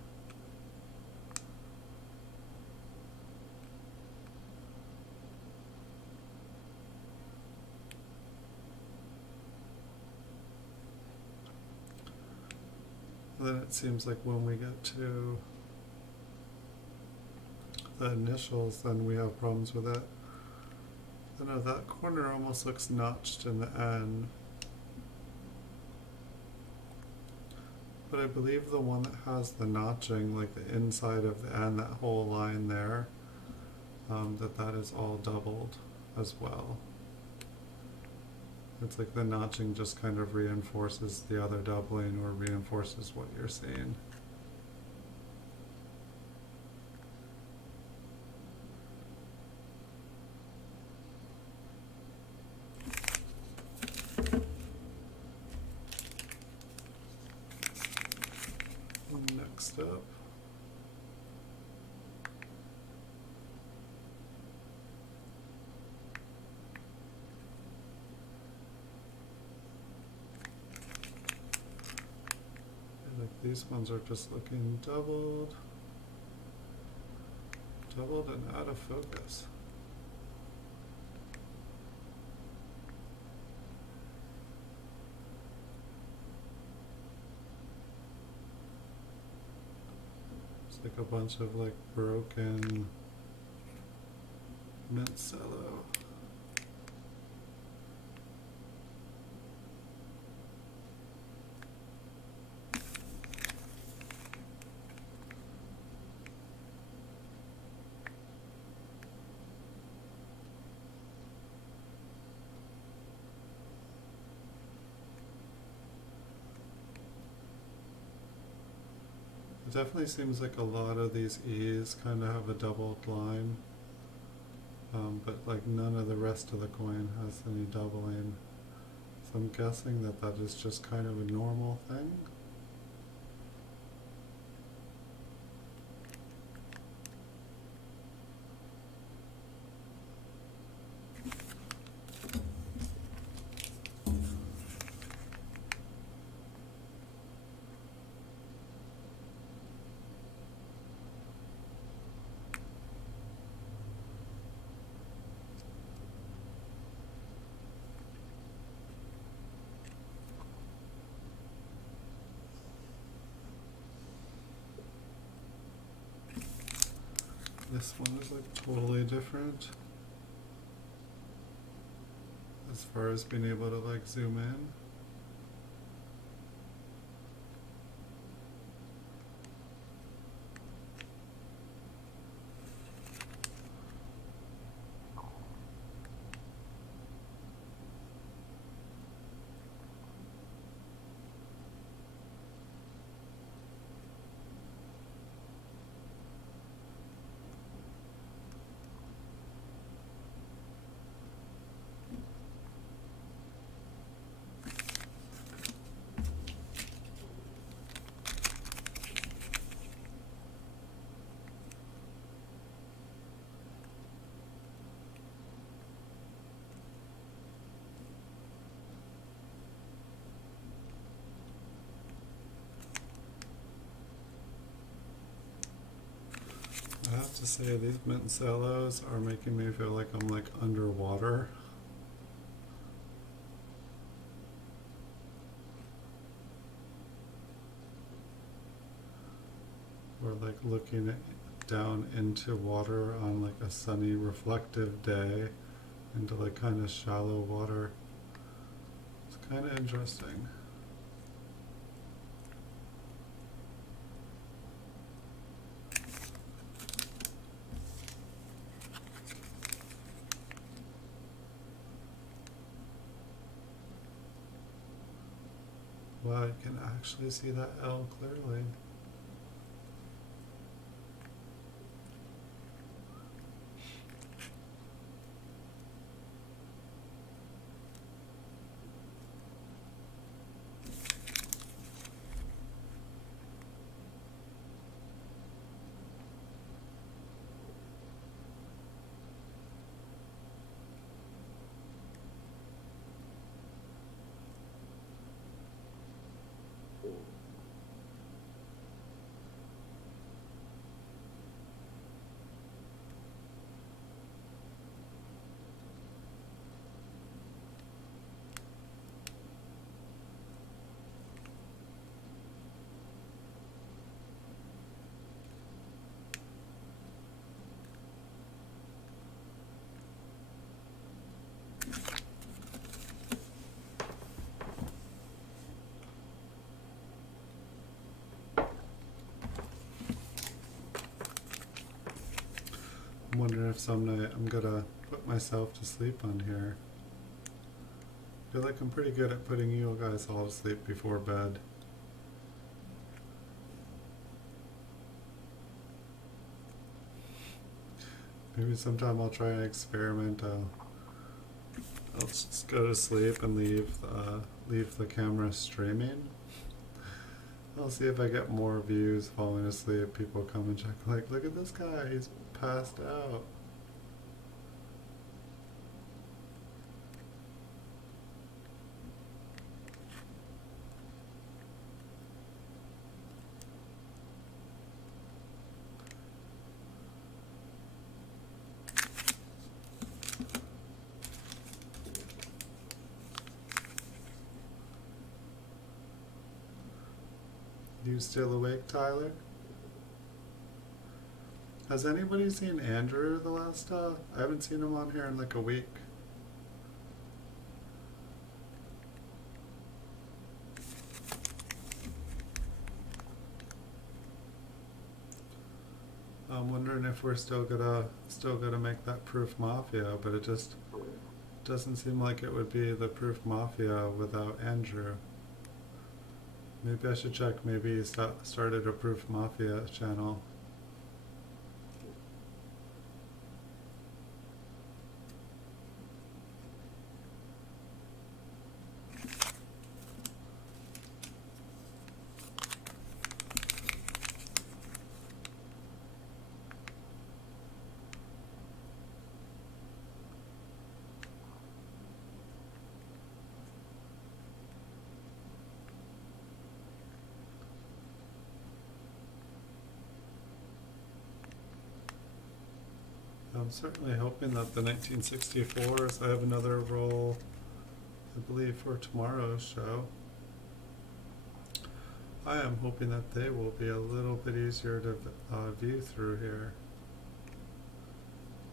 Then it seems like when we get to the initials, then we have problems with it. I know that corner almost looks notched in the N. But I believe the one that has the notching, like the inside of the N, that whole line there, that is all doubled as well. It's like the notching just kind of reinforces the other doubling or reinforces what you're seeing. Next up. These ones are just looking doubled and out of focus. It's like a bunch of like broken mint cello. It definitely seems like a lot of these E's kind of have a doubled line, but like none of the rest of the coin has any doubling. So I'm guessing that that is just kind of a normal thing. This one is like totally different as far as being able to like zoom in. I have to say these mint cellos are making me feel like I'm like underwater. Or like looking down into water on like a sunny reflective day into like kind of shallow water. It's kind of interesting. Wow, you can actually see that L clearly. I'm wondering if some night I'm gonna put myself to sleep on here. I feel like I'm pretty good at putting you guys all to sleep before bed. Maybe sometime I'll try an experiment. I'll just go to sleep and leave the camera streaming. I'll see if I get more views falling asleep. People come and check, like, look at this guy, he's passed out. You still awake, Tyler? Has anybody seen Andrew the last, I haven't seen him on here in like a week. I'm wondering if we're still gonna make that Proof Mafia, but it just doesn't seem like it would be the Proof Mafia without Andrew. Maybe I should check, maybe he started a Proof Mafia channel. I'm certainly hoping that the 1964s, I have another roll, I believe, for tomorrow's show. I am hoping that they will be a little bit easier to view through here.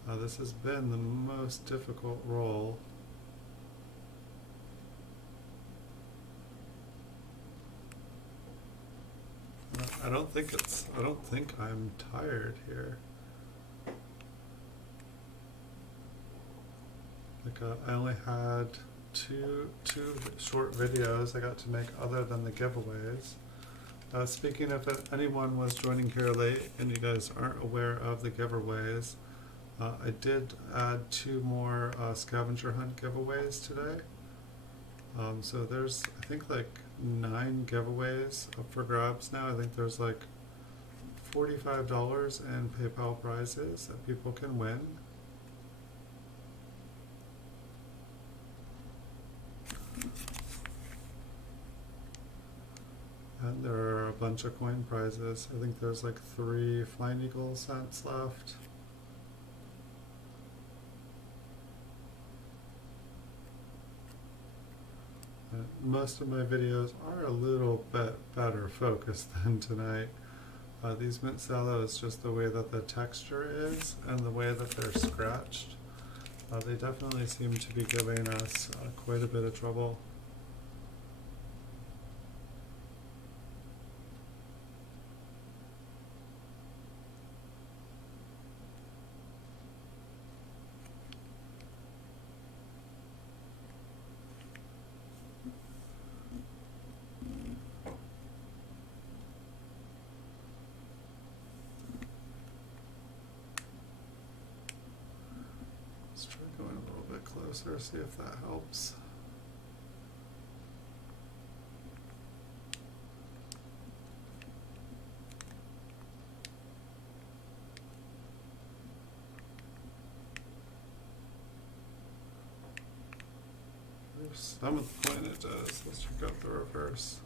This has been the most difficult roll. I don't think I'm tired here. Like I only had two short videos I got to make other than the giveaways. Speaking of, if anyone was joining here late and you guys aren't aware of the giveaways, I did add 2 more scavenger hunt giveaways today. So there's, I think, like 9 giveaways up for grabs now. I think there's like $45 in PayPal prizes that people can win. And there are a bunch of coin prizes. I think there's like 3 Flying Eagle cents left. Most of my videos are a little bit better focused than tonight. These mint Cello is just the way that the texture is and the way that they're scratched. They definitely seem to be giving us quite a bit of trouble. Let's try going a little bit closer, see if that helps. There's some of the coin it does. Let's check out the reverse.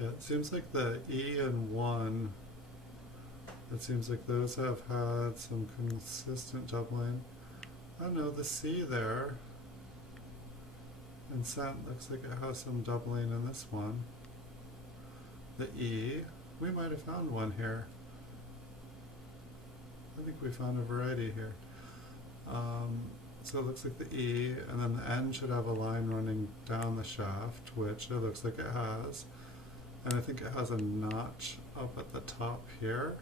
Yeah, it seems like the E and 1, it seems like those have had some consistent doubling. I don't know, the C there and cent looks like it has some doubling in this one. The E, we might have found one here. I think we found a variety here. So it looks like the E, and then the N should have a line running down the shaft, which it looks like it has. And I think it has a notch up at the top here,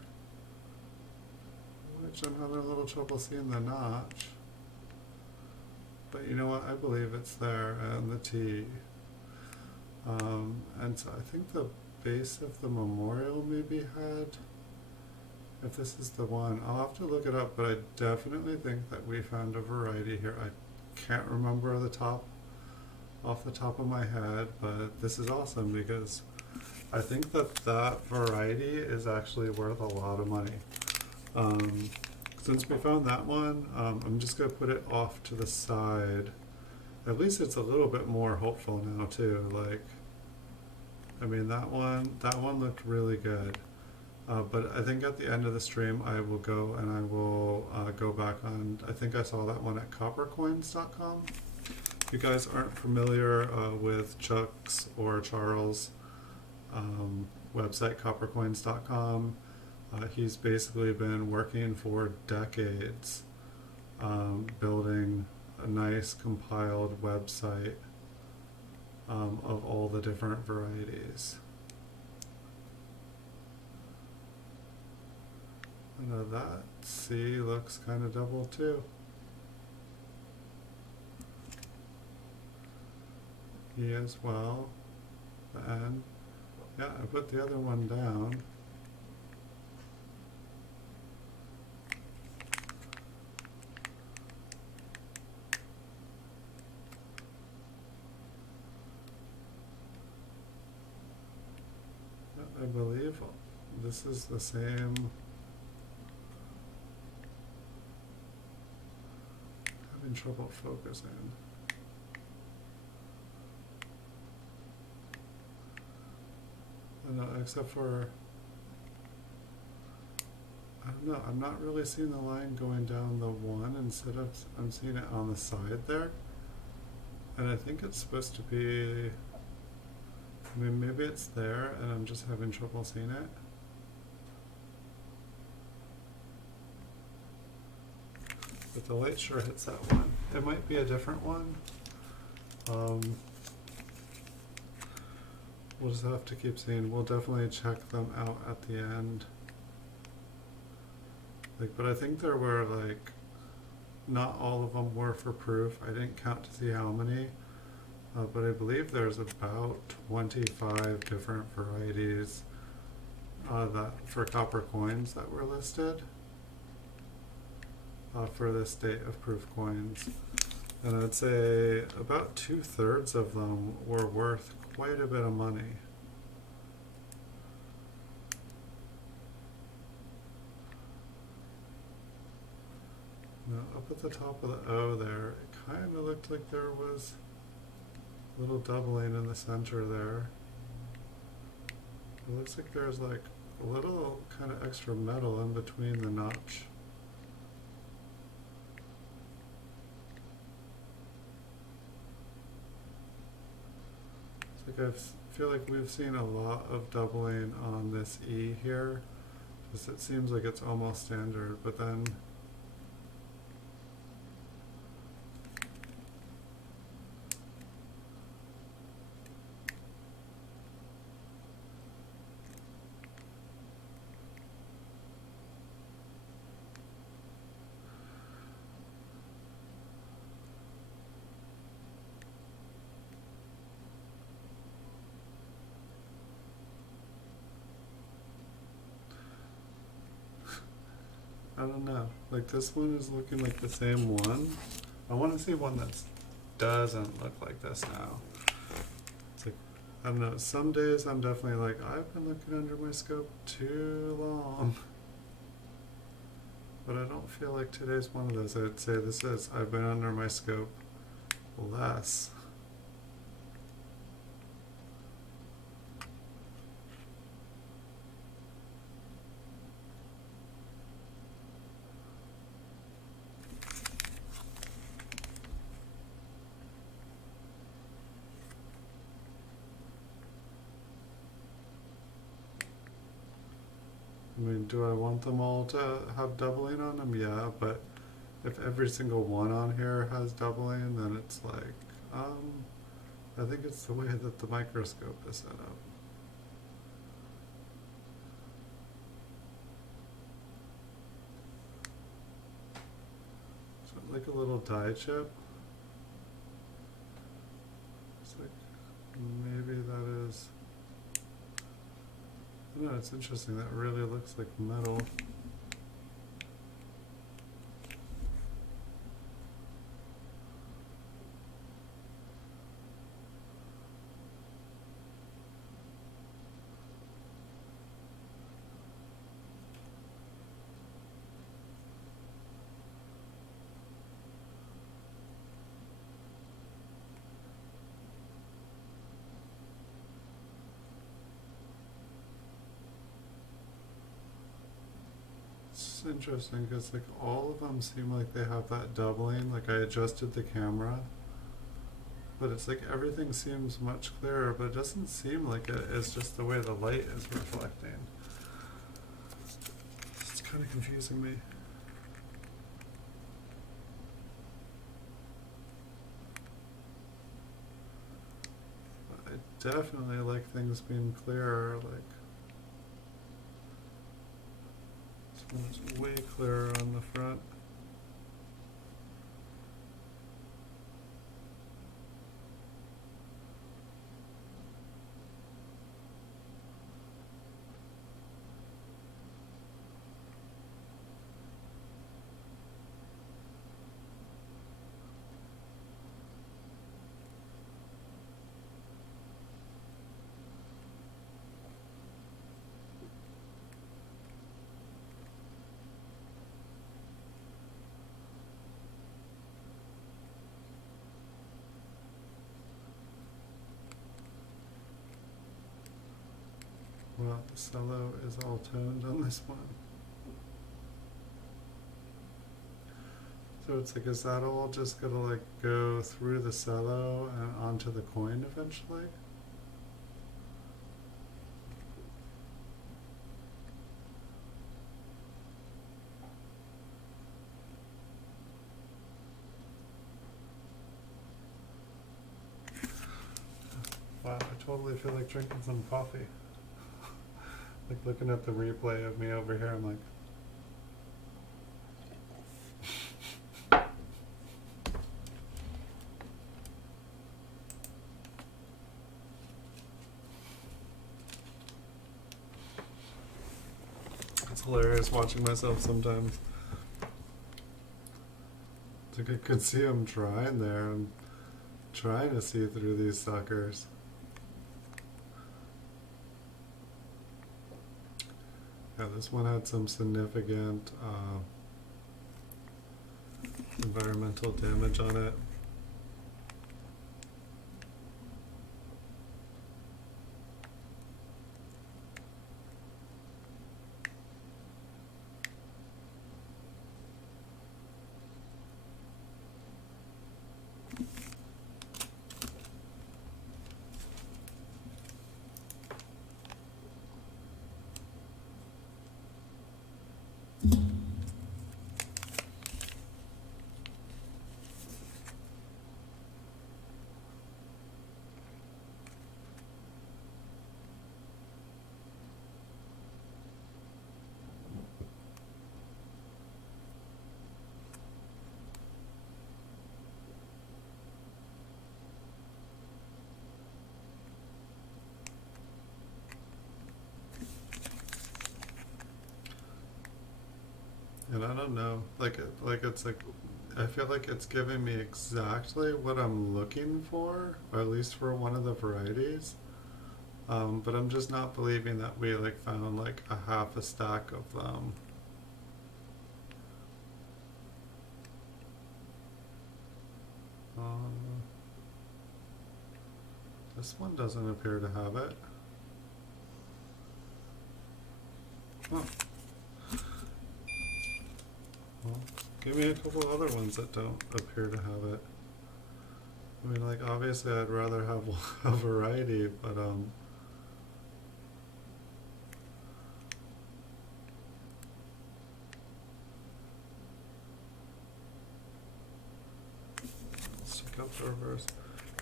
which I'm having a little trouble seeing the notch. But you know what, I believe it's there, and the T. And so I think the base of the memorial maybe had, if this is the one, I'll have to look it up, but I definitely think that we found a variety here. I can't remember off the top of my head, but this is awesome because I think that variety is actually worth a lot of money. Since we found that one, I'm just going to put it off to the side. At least it's a little bit more hopeful now too. Like, I mean, that one looked really good. But I think at the end of the stream I will go and I will go back on, I think I saw that one at coppercoins.com. If you guys aren't familiar with Chuck's or Charles' website, coppercoins.com, he's basically been working for decades building a nice compiled website of all the different varieties. I know that C looks kind of double too. E as well. The N. Yeah, I put the other one down. I believe this is the same. Having trouble focusing. No, except for, I don't know, I'm not really seeing the line going down the one instead of, I'm seeing it on the side there. And I think it's supposed to be, I mean, maybe it's there and I'm just having trouble seeing it. But the light sure hits that one. It might be a different one. We'll just have to keep seeing. We'll definitely check them out at the end. Like, but I think there were like, not all of them were for proof. I didn't count to see how many, but I believe there's about 25 different varieties that for copper coins that were listed for this state of proof coins. And I'd say about 2/3 of them were worth quite a bit of money. Now, up at the top of the O there, it kind of looked like there was a little doubling in the center there. It looks like there's like a little kind of extra metal in between the notch. It's like I feel like we've seen a lot of doubling on this E here. Just it seems like it's almost standard, but then I don't know. Like this one is looking like the same one. I want to see one that doesn't look like this now. It's like, I don't know. Some days I'm definitely like, I've been looking under my scope too long. But I don't feel like today's one of those. I'd say this is, I've been under my scope less. I mean, do I want them all to have doubling on them? Yeah, but if every single one on here has doubling, then it's like, I think it's the way that the microscope is set up. So like a little die chip. It's like, maybe that is, I don't know, it's interesting, that really looks like metal. It's interesting because like all of them seem like they have that doubling. Like I adjusted the camera, but it's like everything seems much clearer, but it doesn't seem like it. It's just the way the light is reflecting. It's kind of confusing me. But I definitely like things being clearer. Like it's way clearer on the front. Well, the cello is all toned on this one. So it's like, is that all just gonna like go through the cello and onto the coin eventually? Wow, I totally feel like drinking some coffee. Like looking at the replay of me over here, I'm like, it's hilarious watching myself sometimes. It's like I could see him trying there. I'm trying to see through these suckers. Yeah, this one had some significant environmental damage on it. And I don't know, it's like, I feel like it's giving me exactly what I'm looking for, or at least for one of the varieties. But I'm just not believing that we like found like a half a stack of them. This one doesn't appear to have it. Oh. Well, give me a couple other ones that don't appear to have it. I mean, like, obviously I'd rather have a variety, but let's check out the reverse.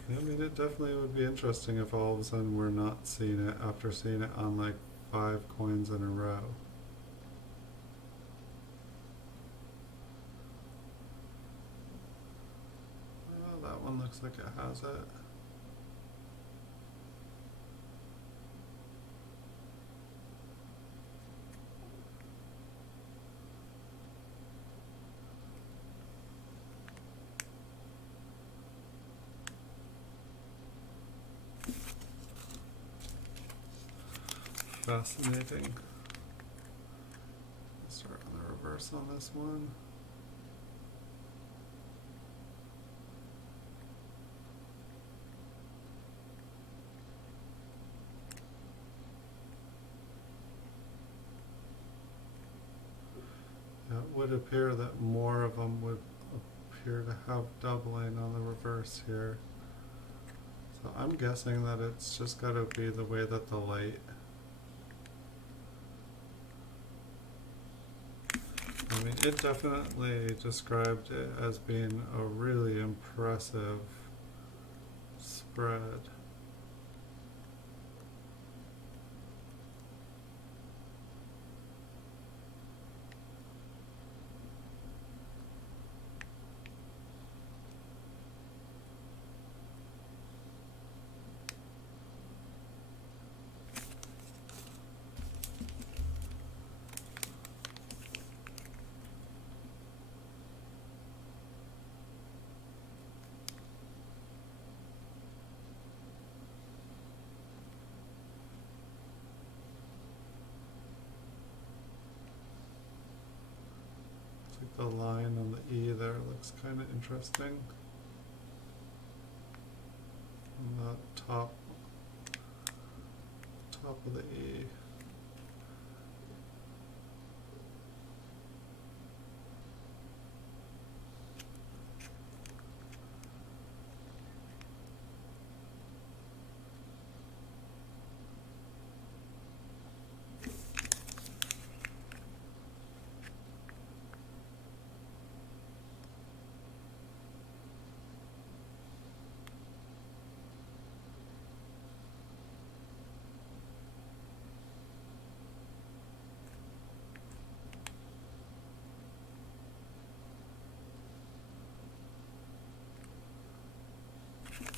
Yeah, I mean, it definitely would be interesting if all of a sudden we're not seeing it after seeing it on like 5 coins in a row. Well, that one looks like it has it. Fascinating. Let's start on the reverse on this one. Yeah, it would appear that more of them would appear to have doubling on the reverse here. So I'm guessing that it's just got to be the way that the light. I mean, it definitely described it as being a really impressive spread. The line on the E there looks kind of interesting. On the top of the E.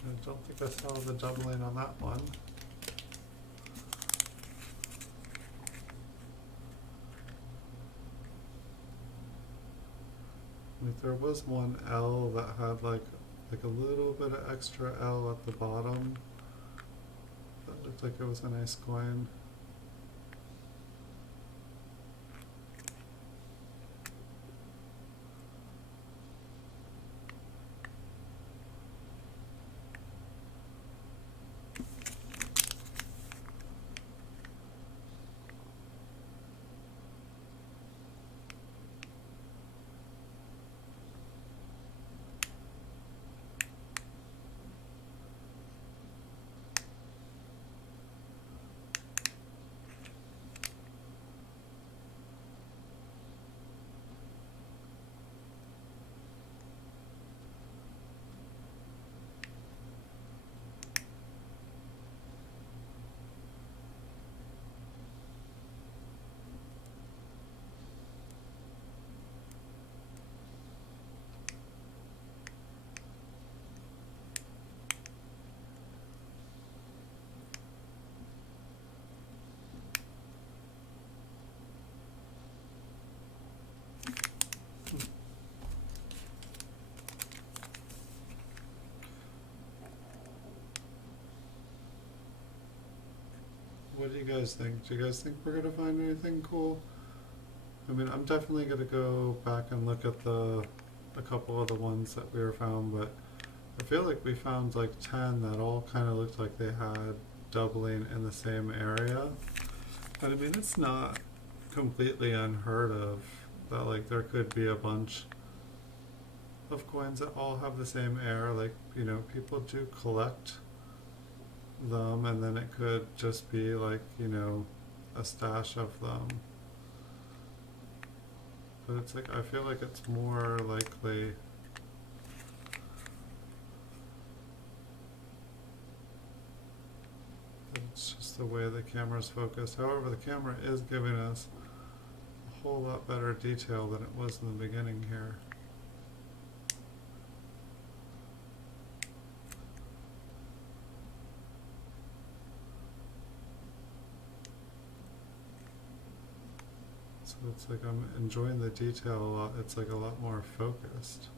I don't think I saw the doubling on that one. Like there was one L that had like a little bit of extra L at the bottom. That looked like it was a nice coin. What do you guys think? Do you guys think we're gonna find anything cool? I mean, I'm definitely gonna go back and look at a couple of the ones that we were found, but I feel like we found like 10 that all kind of looked like they had doubling in the same area. But I mean, it's not completely unheard of that like there could be a bunch of coins that all have the same air. Like, you know, people do collect them, and then it could just be like, you know, a stash of them. But it's like, I feel like it's more likely that it's just the way the camera's focused. However, the camera is giving us a whole lot better detail than it was in the beginning here. So it's like I'm enjoying the detail a lot. It's like a lot more focused.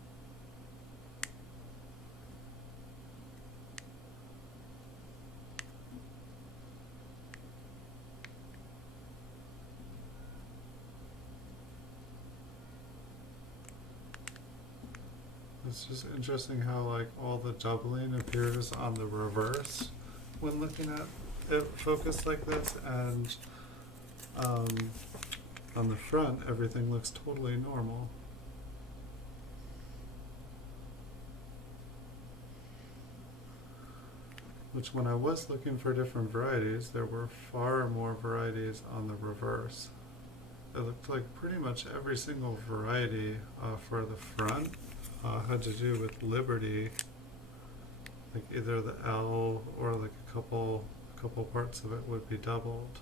It's just interesting how like all the doubling appears on the reverse when looking at it focused like this, and on the front everything looks totally normal. Which, when I was looking for different varieties, there were far more varieties on the reverse. It looked like pretty much every single variety for the front had to do with Liberty, like either the L or like a couple parts of it would be doubled.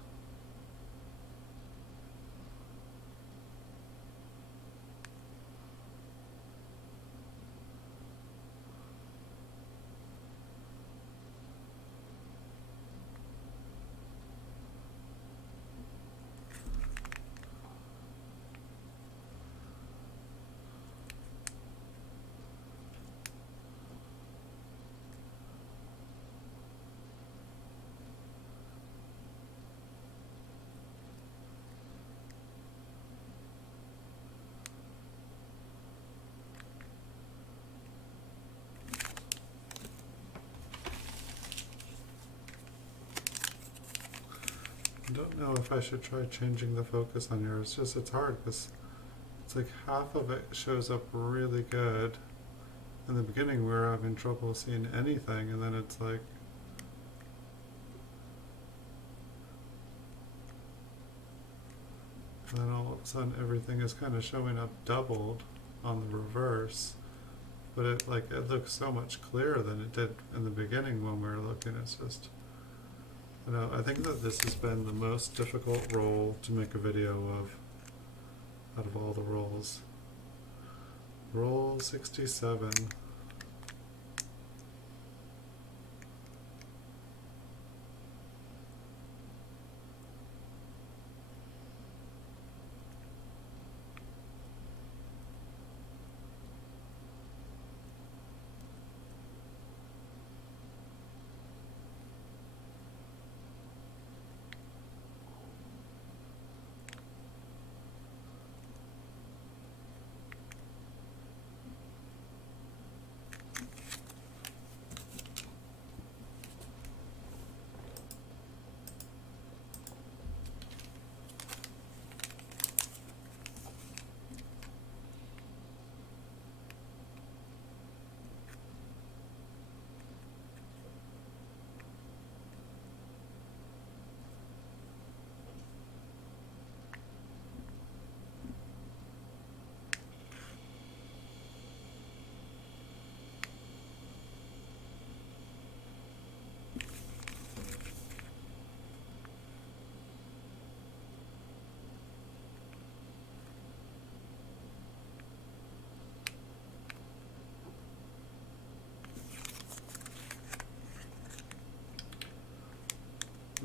I don't know if I should try changing the focus on here. It's hard because it's like half of it shows up really good. In the beginning we were having trouble seeing anything, and then it's like and then all of a sudden everything is kind of showing up doubled on the reverse. But it looks so much clearer than it did in the beginning when we were looking. It's just, you know, I think that this has been the most difficult roll to make a video of out of all the rolls. Roll 67.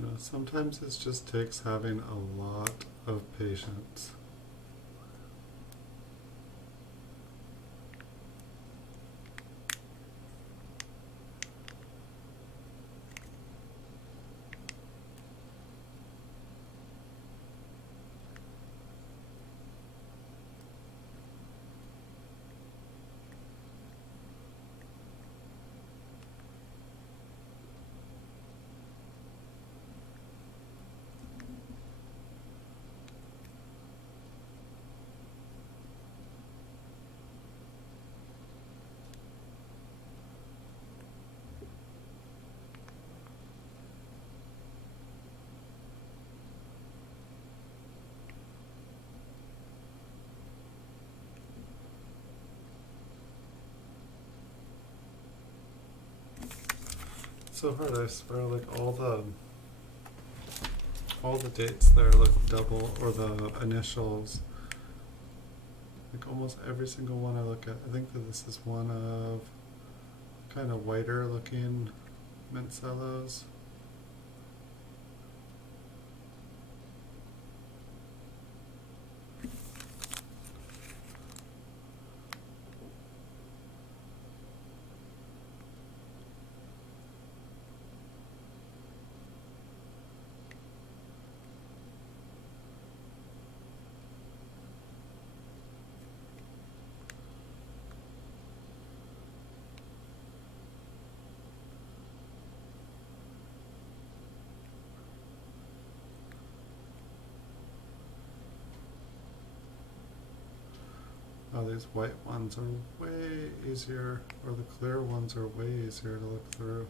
You know, sometimes it just takes having a lot of patience. So hard, I swear, like all the dates there look double, or the initials. Like almost every single one I look at. I think that this is one of kind of whiter looking mint cellos. Oh, these white ones are way easier, or the clear ones are way easier to look through.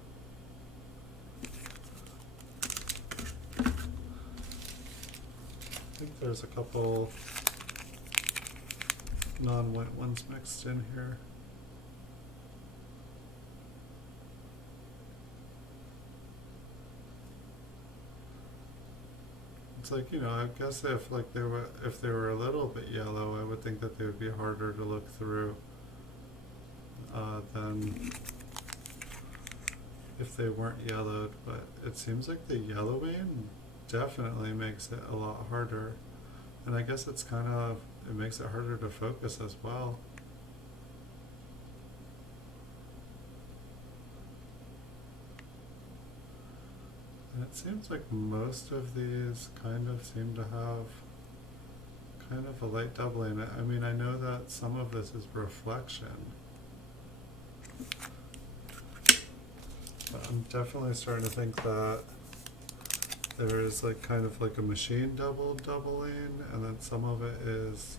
I think there's a couple non-white ones mixed in here. It's like, you know, I guess if like they were a little bit yellow, I would think that they would be harder to look through than if they weren't yellowed. But it seems like the yellowing definitely makes it a lot harder, and I guess it makes it harder to focus as well. And it seems like most of these kind of seem to have kind of a light doubling. I mean, I know that some of this is reflection, but I'm definitely starting to think that there is like kind of like a machine doubling, and then some of it is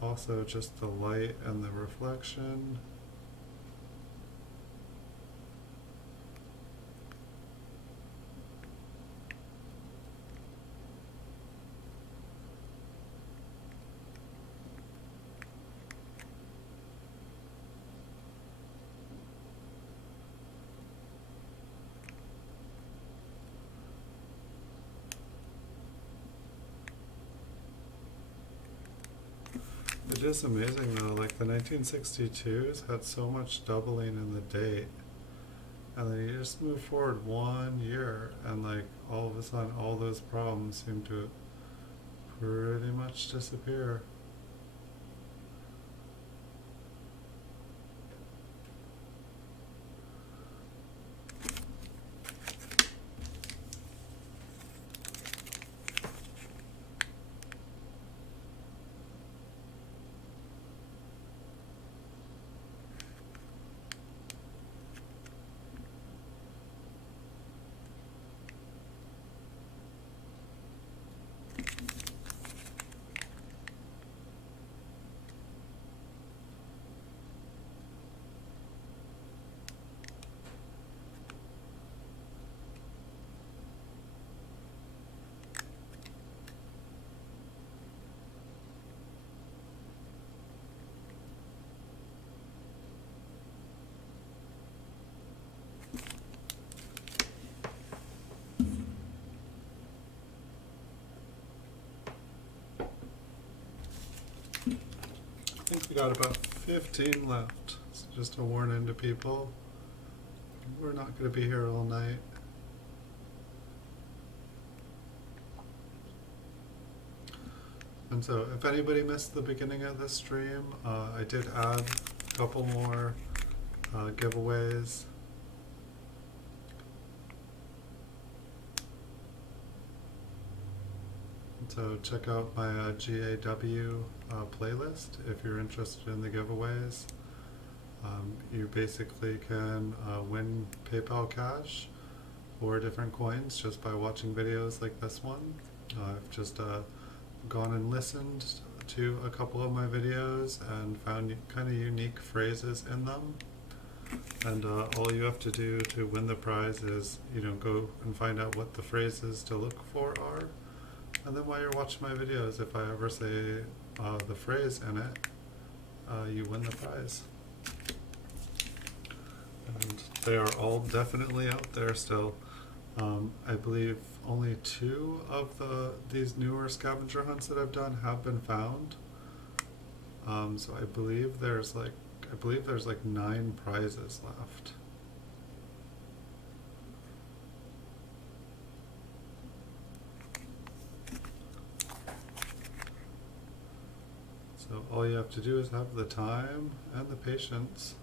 also just the light and the reflection. It is amazing though, like the 1962s had so much doubling in the date, and then you just move forward 1 year, and like all of a sudden all those problems seem to pretty much disappear. I think we got about 15 left. So just a warning to people, we're not going to be here all night. And so if anybody missed the beginning of this stream, I did add a couple more giveaways. So check out my GAW playlist if you're interested in the giveaways. You basically can win PayPal cash or different coins just by watching videos like this one. I've just gone and listened to a couple of my videos and found kind of unique phrases in them. And all you have to do to win the prize is, go and find out what the phrases to look for are. And then while you're watching my videos, if I ever say the phrase in it, you win the prize. And they are all definitely out there still. I believe only 2 of these newer scavenger hunts that I've done have been found. So I believe there's like 9 prizes left. So all you have to do is have the time and the patience.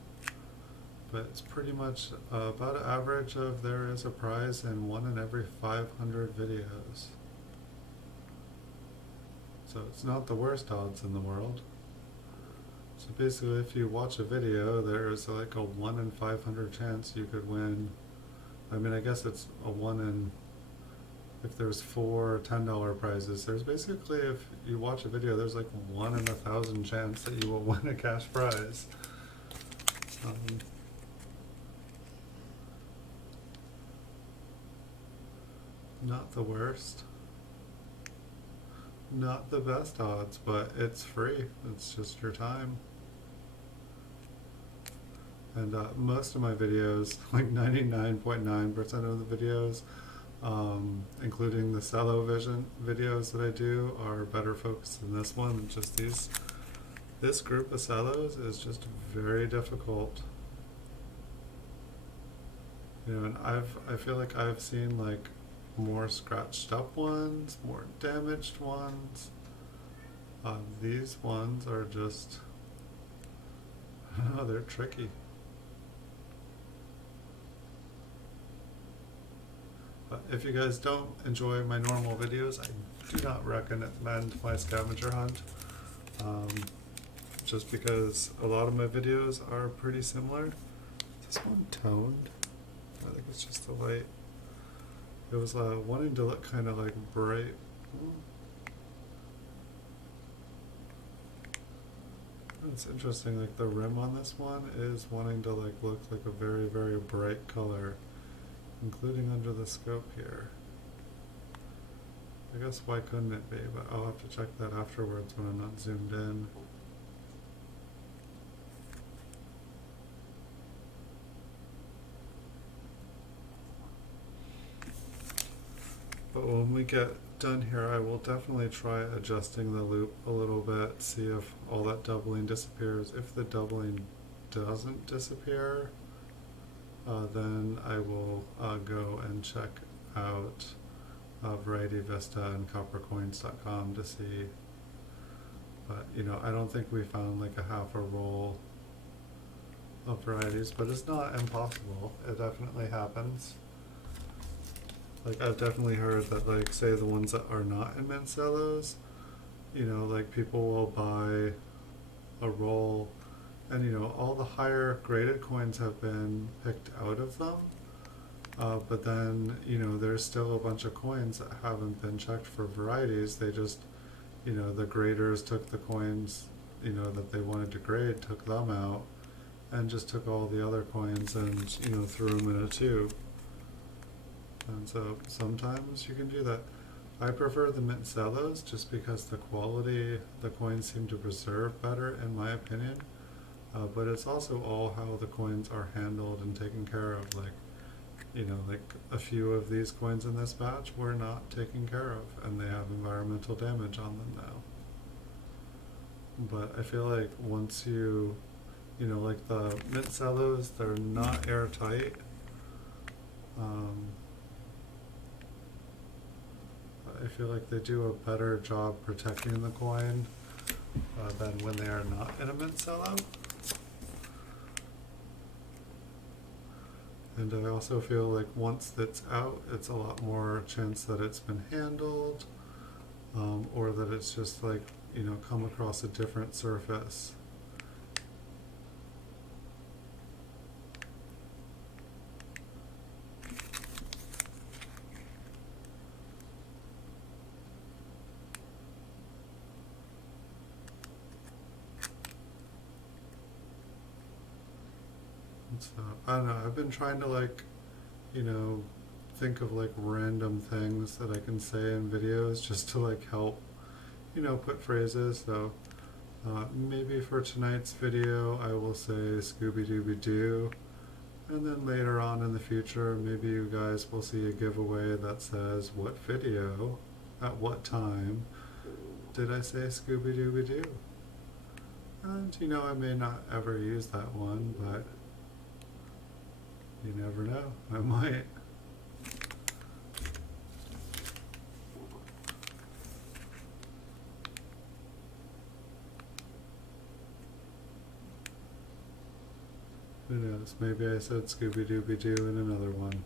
But it's pretty much about an average of there is a prize in 1 in every 500 videos. So it's not the worst odds in the world. So basically if you watch a video, there is like a 1 in 500 chance you could win. I mean, I guess it's a 1 in, if there's 4 $10 prizes, there's basically, if you watch a video, there's like 1 in 1,000 chance that you will win a cash prize. Not the worst. Not the best odds, but it's free. It's just your time. And most of my videos, like 99.9% of the videos, including the Cello vision videos that I do, are better focused than this one. Just this group of Cellos is just very difficult. And I feel like I've seen like more scratched up ones, more damaged ones. These ones are just, they're tricky. But if you guys don't enjoy my normal videos, I do not recommend my scavenger hunt. Just because a lot of my videos are pretty similar. Is this one toned? I think it's just the light. It was wanting to look kind of like bright. It's interesting, like the rim on this one is wanting to like look like a very, very bright color, including under the scope here. I guess why couldn't it be, but I'll have to check that afterwards when I'm not zoomed in. But when we get done here, I will definitely try adjusting the loop a little bit, see if all that doubling disappears. If the doubling doesn't disappear, then I will go and check out Variety Vista and coppercoins.com to see. But I don't think we found like a half a roll of varieties, but it's not impossible. It definitely happens. Like I've definitely heard that, like, say the ones that are not in mint cellos, like people will buy a roll and all the higher graded coins have been picked out of them, but then there's still a bunch of coins that haven't been checked for varieties. They just the graders took the coins that they wanted to grade, took them out, and just took all the other coins and threw them in a tube. And so sometimes you can do that. I prefer the mint cellos just because the quality, the coins seem to preserve better in my opinion. But it's also all how the coins are handled and taken care of. Like, like a few of these coins in this batch were not taken care of and they have environmental damage on them now. But I feel like once you, like the mint cellos, they're not airtight. I feel like they do a better job protecting the coin than when they are not in a mint cello. And I also feel like once that's out, it's a lot more chance that it's been handled, or that it's just like, you know, come across a different surface. So, I don't know, I've been trying to like, you know, think of like random things that I can say in videos just to like help, you know, put phrases. So maybe for tonight's video I will say Scooby-Dooby-Doo, and then later on in the future maybe you guys will see a giveaway that says what video, at what time did I say Scooby-Dooby-Doo. And you know, I may not ever use that one, but you never know, I might. Who knows, maybe I said Scooby-Dooby-Doo in another one.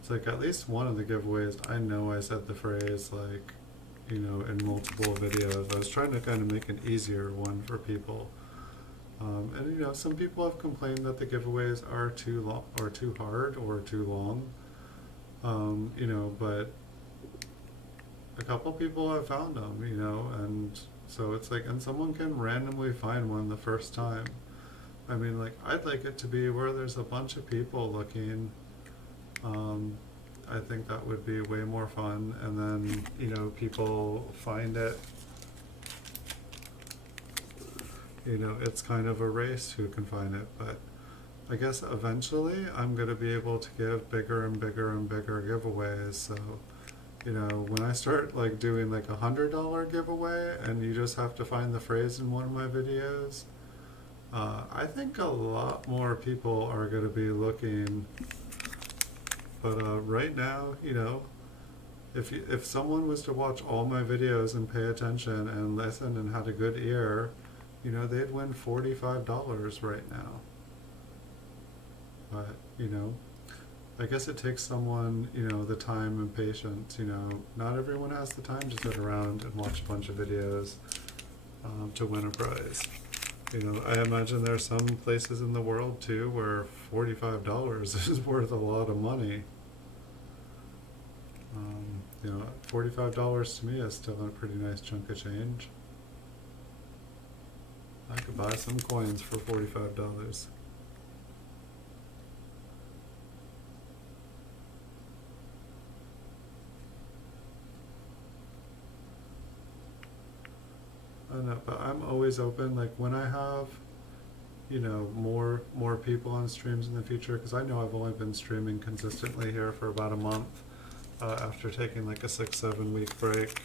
It's like at least one of the giveaways, I know I said the phrase like, you know, in multiple videos. I was trying to kind of make an easier one for people. And you know, some people have complained that the giveaways are too long, or too hard, or too long. You know, but a couple people have found them, you know, and so it's like, and someone can randomly find one the first time. I mean, like, I'd like it to be where there's a bunch of people looking. I think that would be way more fun, and then, you know, people find it. You know, it's kind of a race who can find it, but I guess eventually I'm going to be able to give bigger and bigger and bigger giveaways. So, you know, when I start like doing like $100 giveaway and you just have to find the phrase in one of my videos, I think a lot more people are going to be looking. But right now, you know, if someone was to watch all my videos and pay attention and listen and had a good ear, you know, they'd win $45 right now. But, you know, I guess it takes someone, you know, the time and patience. You know, not everyone has the time to sit around and watch a bunch of videos to win a prize. You know, I imagine there are some places in the world too where $45 is worth a lot of money. You know, $45 to me is still a pretty nice chunk of change. I could buy some coins for $45. I don't know, but I'm always open. Like when I have, you know, more people on streams in the future, because I know I've only been streaming consistently here for about a month after taking like a 6-7 week break.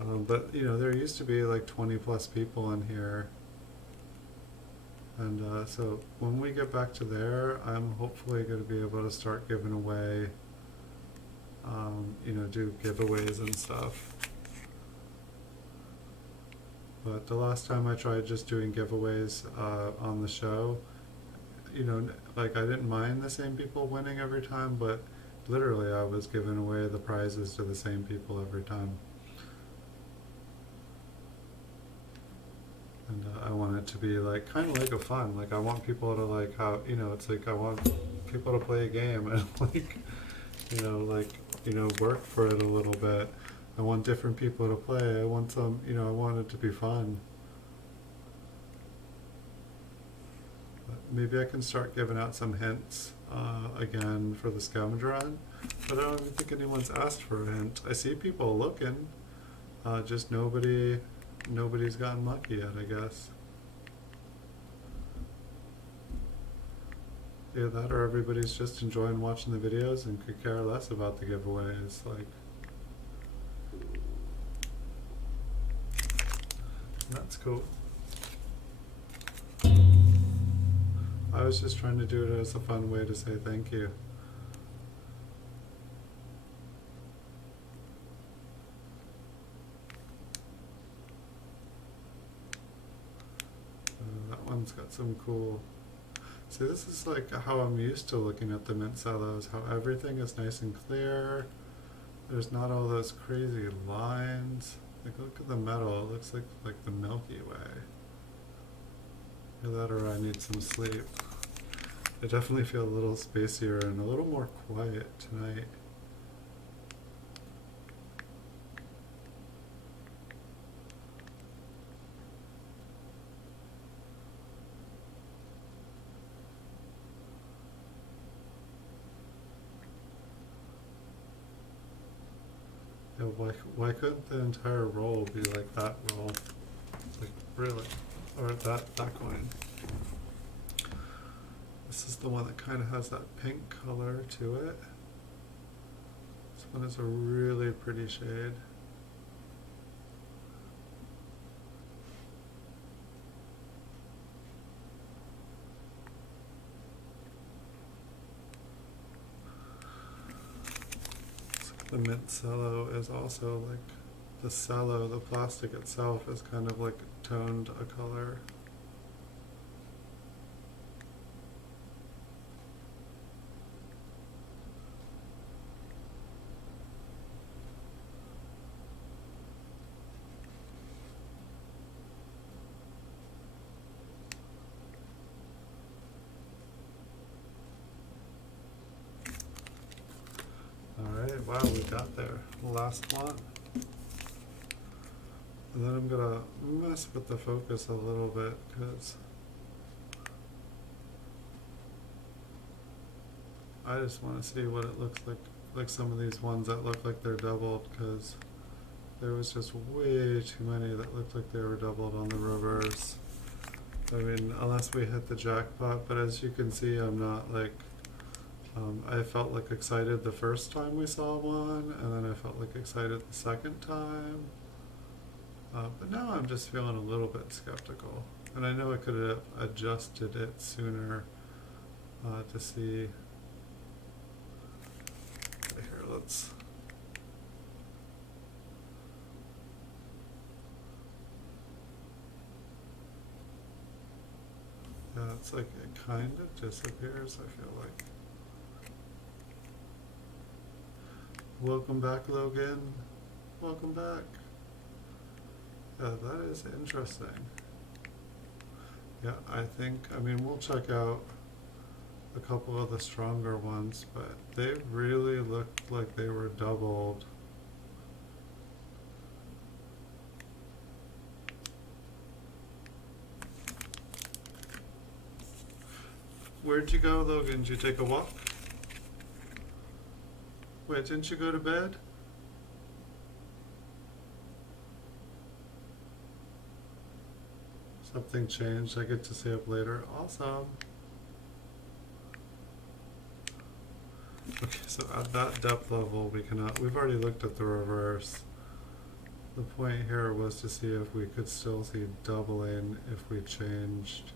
But you know, there used to be like 20 plus people in here, and so when we get back to there, I'm hopefully going to be able to start giving away, you know, do giveaways and stuff. But the last time I tried just doing giveaways on the show, you know, like I didn't mind the same people winning every time, but literally I was giving away the prizes to the same people every time. And I want it to be like kind of like a fun, like I want people to like how, you know, it's like I want people to play a game and like, you know, work for it a little bit. I want different people to play. I want some, you know, I want it to be fun. But maybe I can start giving out some hints again for the scavenger run, but I don't even think anyone's asked for a hint. I see people looking, just nobody's gotten lucky yet, I guess. Yeah, that or everybody's just enjoying watching the videos and could care less about the giveaways. Like, that's cool. I was just trying to do it as a fun way to say thank you. one's got some cool. See, this is like how I'm used to looking at the mint cellos, how everything is nice and clear. There's not all those crazy lines. Like, look at the metal, it looks like the Milky Way. Either that or I need some sleep. I definitely feel a little spacier and a little more quiet tonight. Yeah, why couldn't the entire roll be like that roll? Like, really? Or that coin? This is the one that kind of has that pink color to it. This one is a really pretty shade. The mint cello is also like the cello, the plastic itself is kind of like toned a color. Alright, wow, we got there. Last one. And then I'm gonna mess with the focus a little bit because I just want to see what it looks like some of these ones that look like they're doubled, because there was just way too many that looked like they were doubled on the reverse. I mean, unless we hit the jackpot, but as you can see, I'm not like, I felt like excited the first time we saw one, and then I felt like excited the second time. But now I'm just feeling a little bit skeptical. And I know I could have adjusted it sooner to see. Okay, here, let's. Yeah, it's like it kind of disappears, I feel like. Welcome back, Logan. Welcome back. Yeah, that is interesting. Yeah, I mean, we'll check out a couple of the stronger ones, but they really looked like they were doubled. Where'd you go, Logan? Did you take a walk? Wait, didn't you go to bed? Something changed. I get to stay up later. Awesome. Okay, so at that depth level, we've already looked at the reverse. The point here was to see if we could still see doubling if we changed.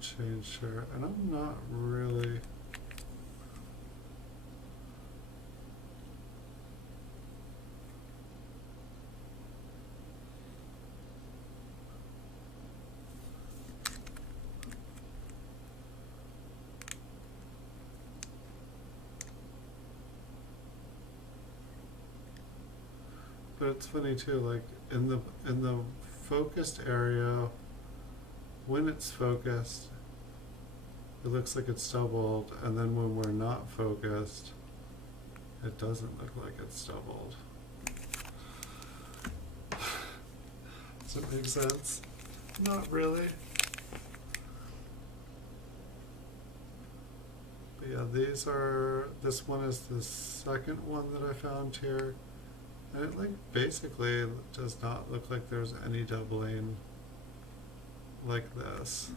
Change here, and I'm not really. But it's funny too, like in the focused area, when it's focused, it looks like it's doubled, and then when we're not focused, it doesn't look like it's doubled. Does it make sense? Not really. But yeah, this one is the second one that I found here. And it like basically does not look like there's any doubling like this.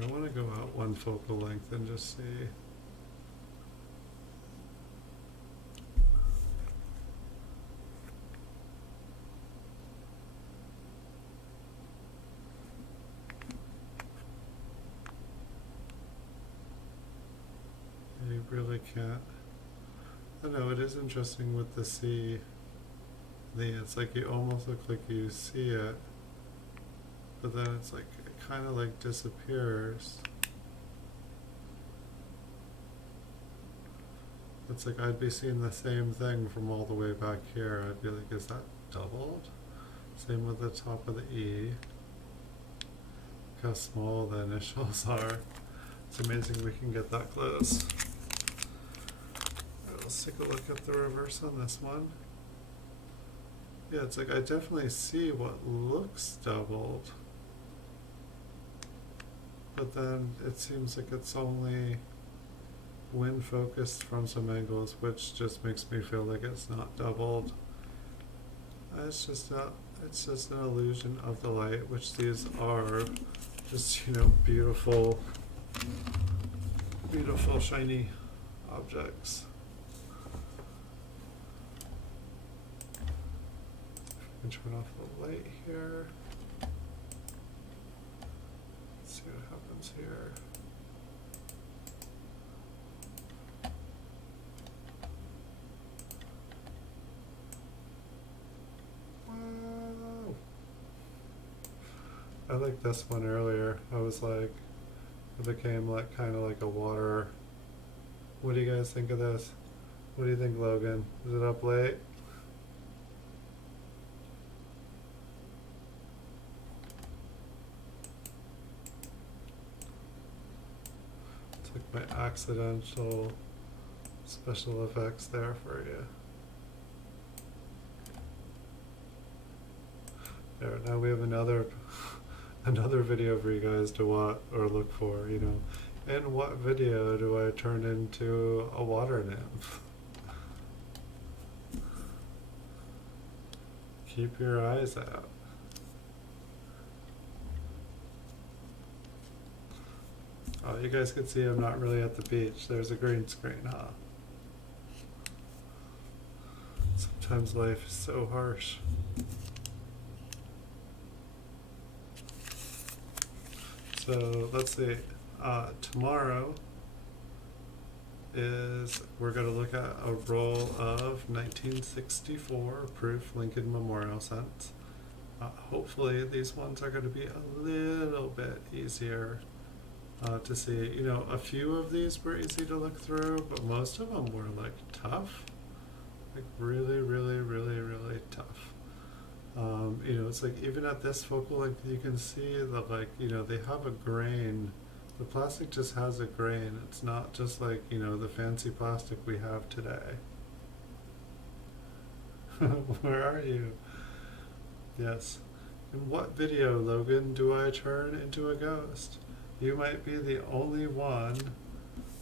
I want to go out one focal length and just see. really can't. I don't know, it is interesting with the C thing. It's like you almost look like you see it, but then it's like it kind of like disappears. It's like I'd be seeing the same thing from all the way back here. I'd be like, is that doubled? Same with the top of the E. Look how small the initials are. It's amazing we can get that close. Alright, let's take a look at the reverse on this one. Yeah, it's like I definitely see what looks doubled, but then it seems like it's only when focused from some angles, which just makes me feel like it's not doubled. It's just an illusion of the light, which these are just, you know, beautiful, beautiful shiny objects. I can turn off the light here. Let's see what happens here. Wow. I liked this one earlier. I was like, it became like kind of like a water. What do you guys think of this? What do you think, Logan? Is it up late? It's like my accidental special effects there for you. There, now we have another video for you guys to watch or look for, you know. In what video do I turn into a water nymph? Keep your eyes out. Oh, you guys can see I'm not really at the beach. There's a green screen, huh? Sometimes life is so harsh. So let's see, tomorrow is, we're going to look at a roll of 1964 proof Lincoln Memorial cents. Hopefully these ones are going to be a little bit easier to see. You know, a few of these were easy to look through, but most of them were like tough, like really, really, really, really tough. You know, it's like even at this focal length, you can see that, like, you know, they have a grain. The plastic just has a grain. It's not just like, you know, the fancy plastic we have today. Where are you? Yes. In what video, Logan, do I turn into a ghost? You might be the only one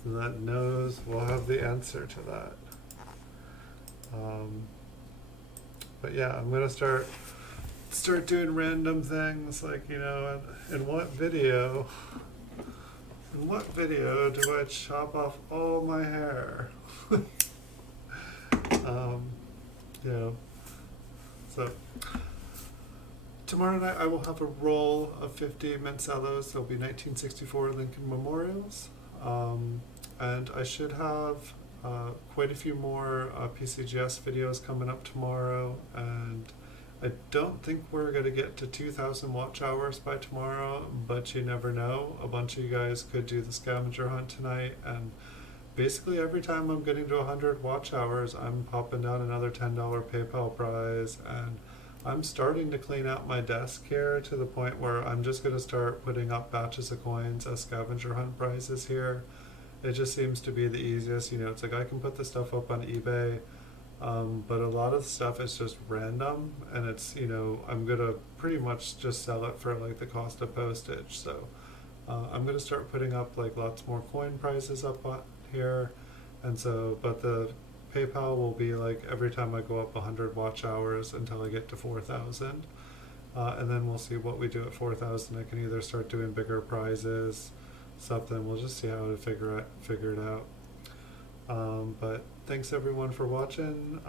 that knows, will have the answer to that. But yeah, I'm gonna start doing random things, like, you know, in what video do I chop off all my hair? You know, so tomorrow night I will have a roll of 50 mint cellos. There'll be 1964 Lincoln Memorials, and I should have quite a few more PCGS videos coming up tomorrow, and I don't think we're going to get to 2,000 watch hours by tomorrow, but you never know. A bunch of you guys could do the scavenger hunt tonight, and basically every time I'm getting to 100 watch hours, I'm popping down another $10 PayPal prize, and I'm starting to clean out my desk here to the point where I'm just going to start putting up batches of coins as scavenger hunt prizes here. It just seems to be the easiest. You know, it's like I can put the stuff up on eBay, but a lot of the stuff is just random, and it's, you know, I'm gonna pretty much just sell it for like the cost of postage. So I'm gonna start putting up like lots more coin prizes up on here, and so, but the PayPal will be like every time I go up 100 watch hours until I get to 4,000, and then we'll see what we do at 4,000. I can either start doing bigger prizes, something. We'll just see how to figure it out. But thanks everyone for watching.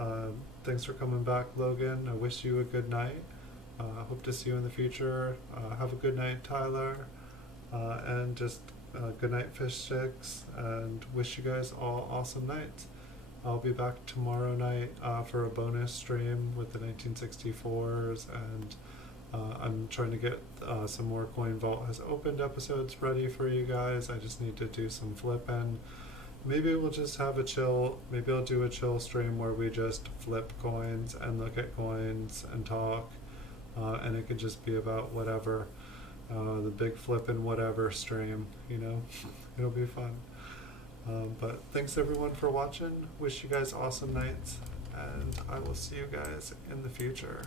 Thanks for coming back, Logan. I wish you a good night. Hope to see you in the future. Have a good night, Tyler. And just good night, fish sticks, and wish you guys all awesome nights. I'll be back tomorrow night for a bonus stream with the 1964s, and I'm trying to get some more Coin Vault has opened episodes ready for you guys. I just need to do some flipping. Maybe we'll just have a chill, maybe I'll do a chill stream where we just flip coins and look at coins and talk, and it could just be about whatever, the big flippin' whatever stream, you know. It'll be fun. But thanks everyone for watching. Wish you guys awesome nights, and I will see you guys in the future.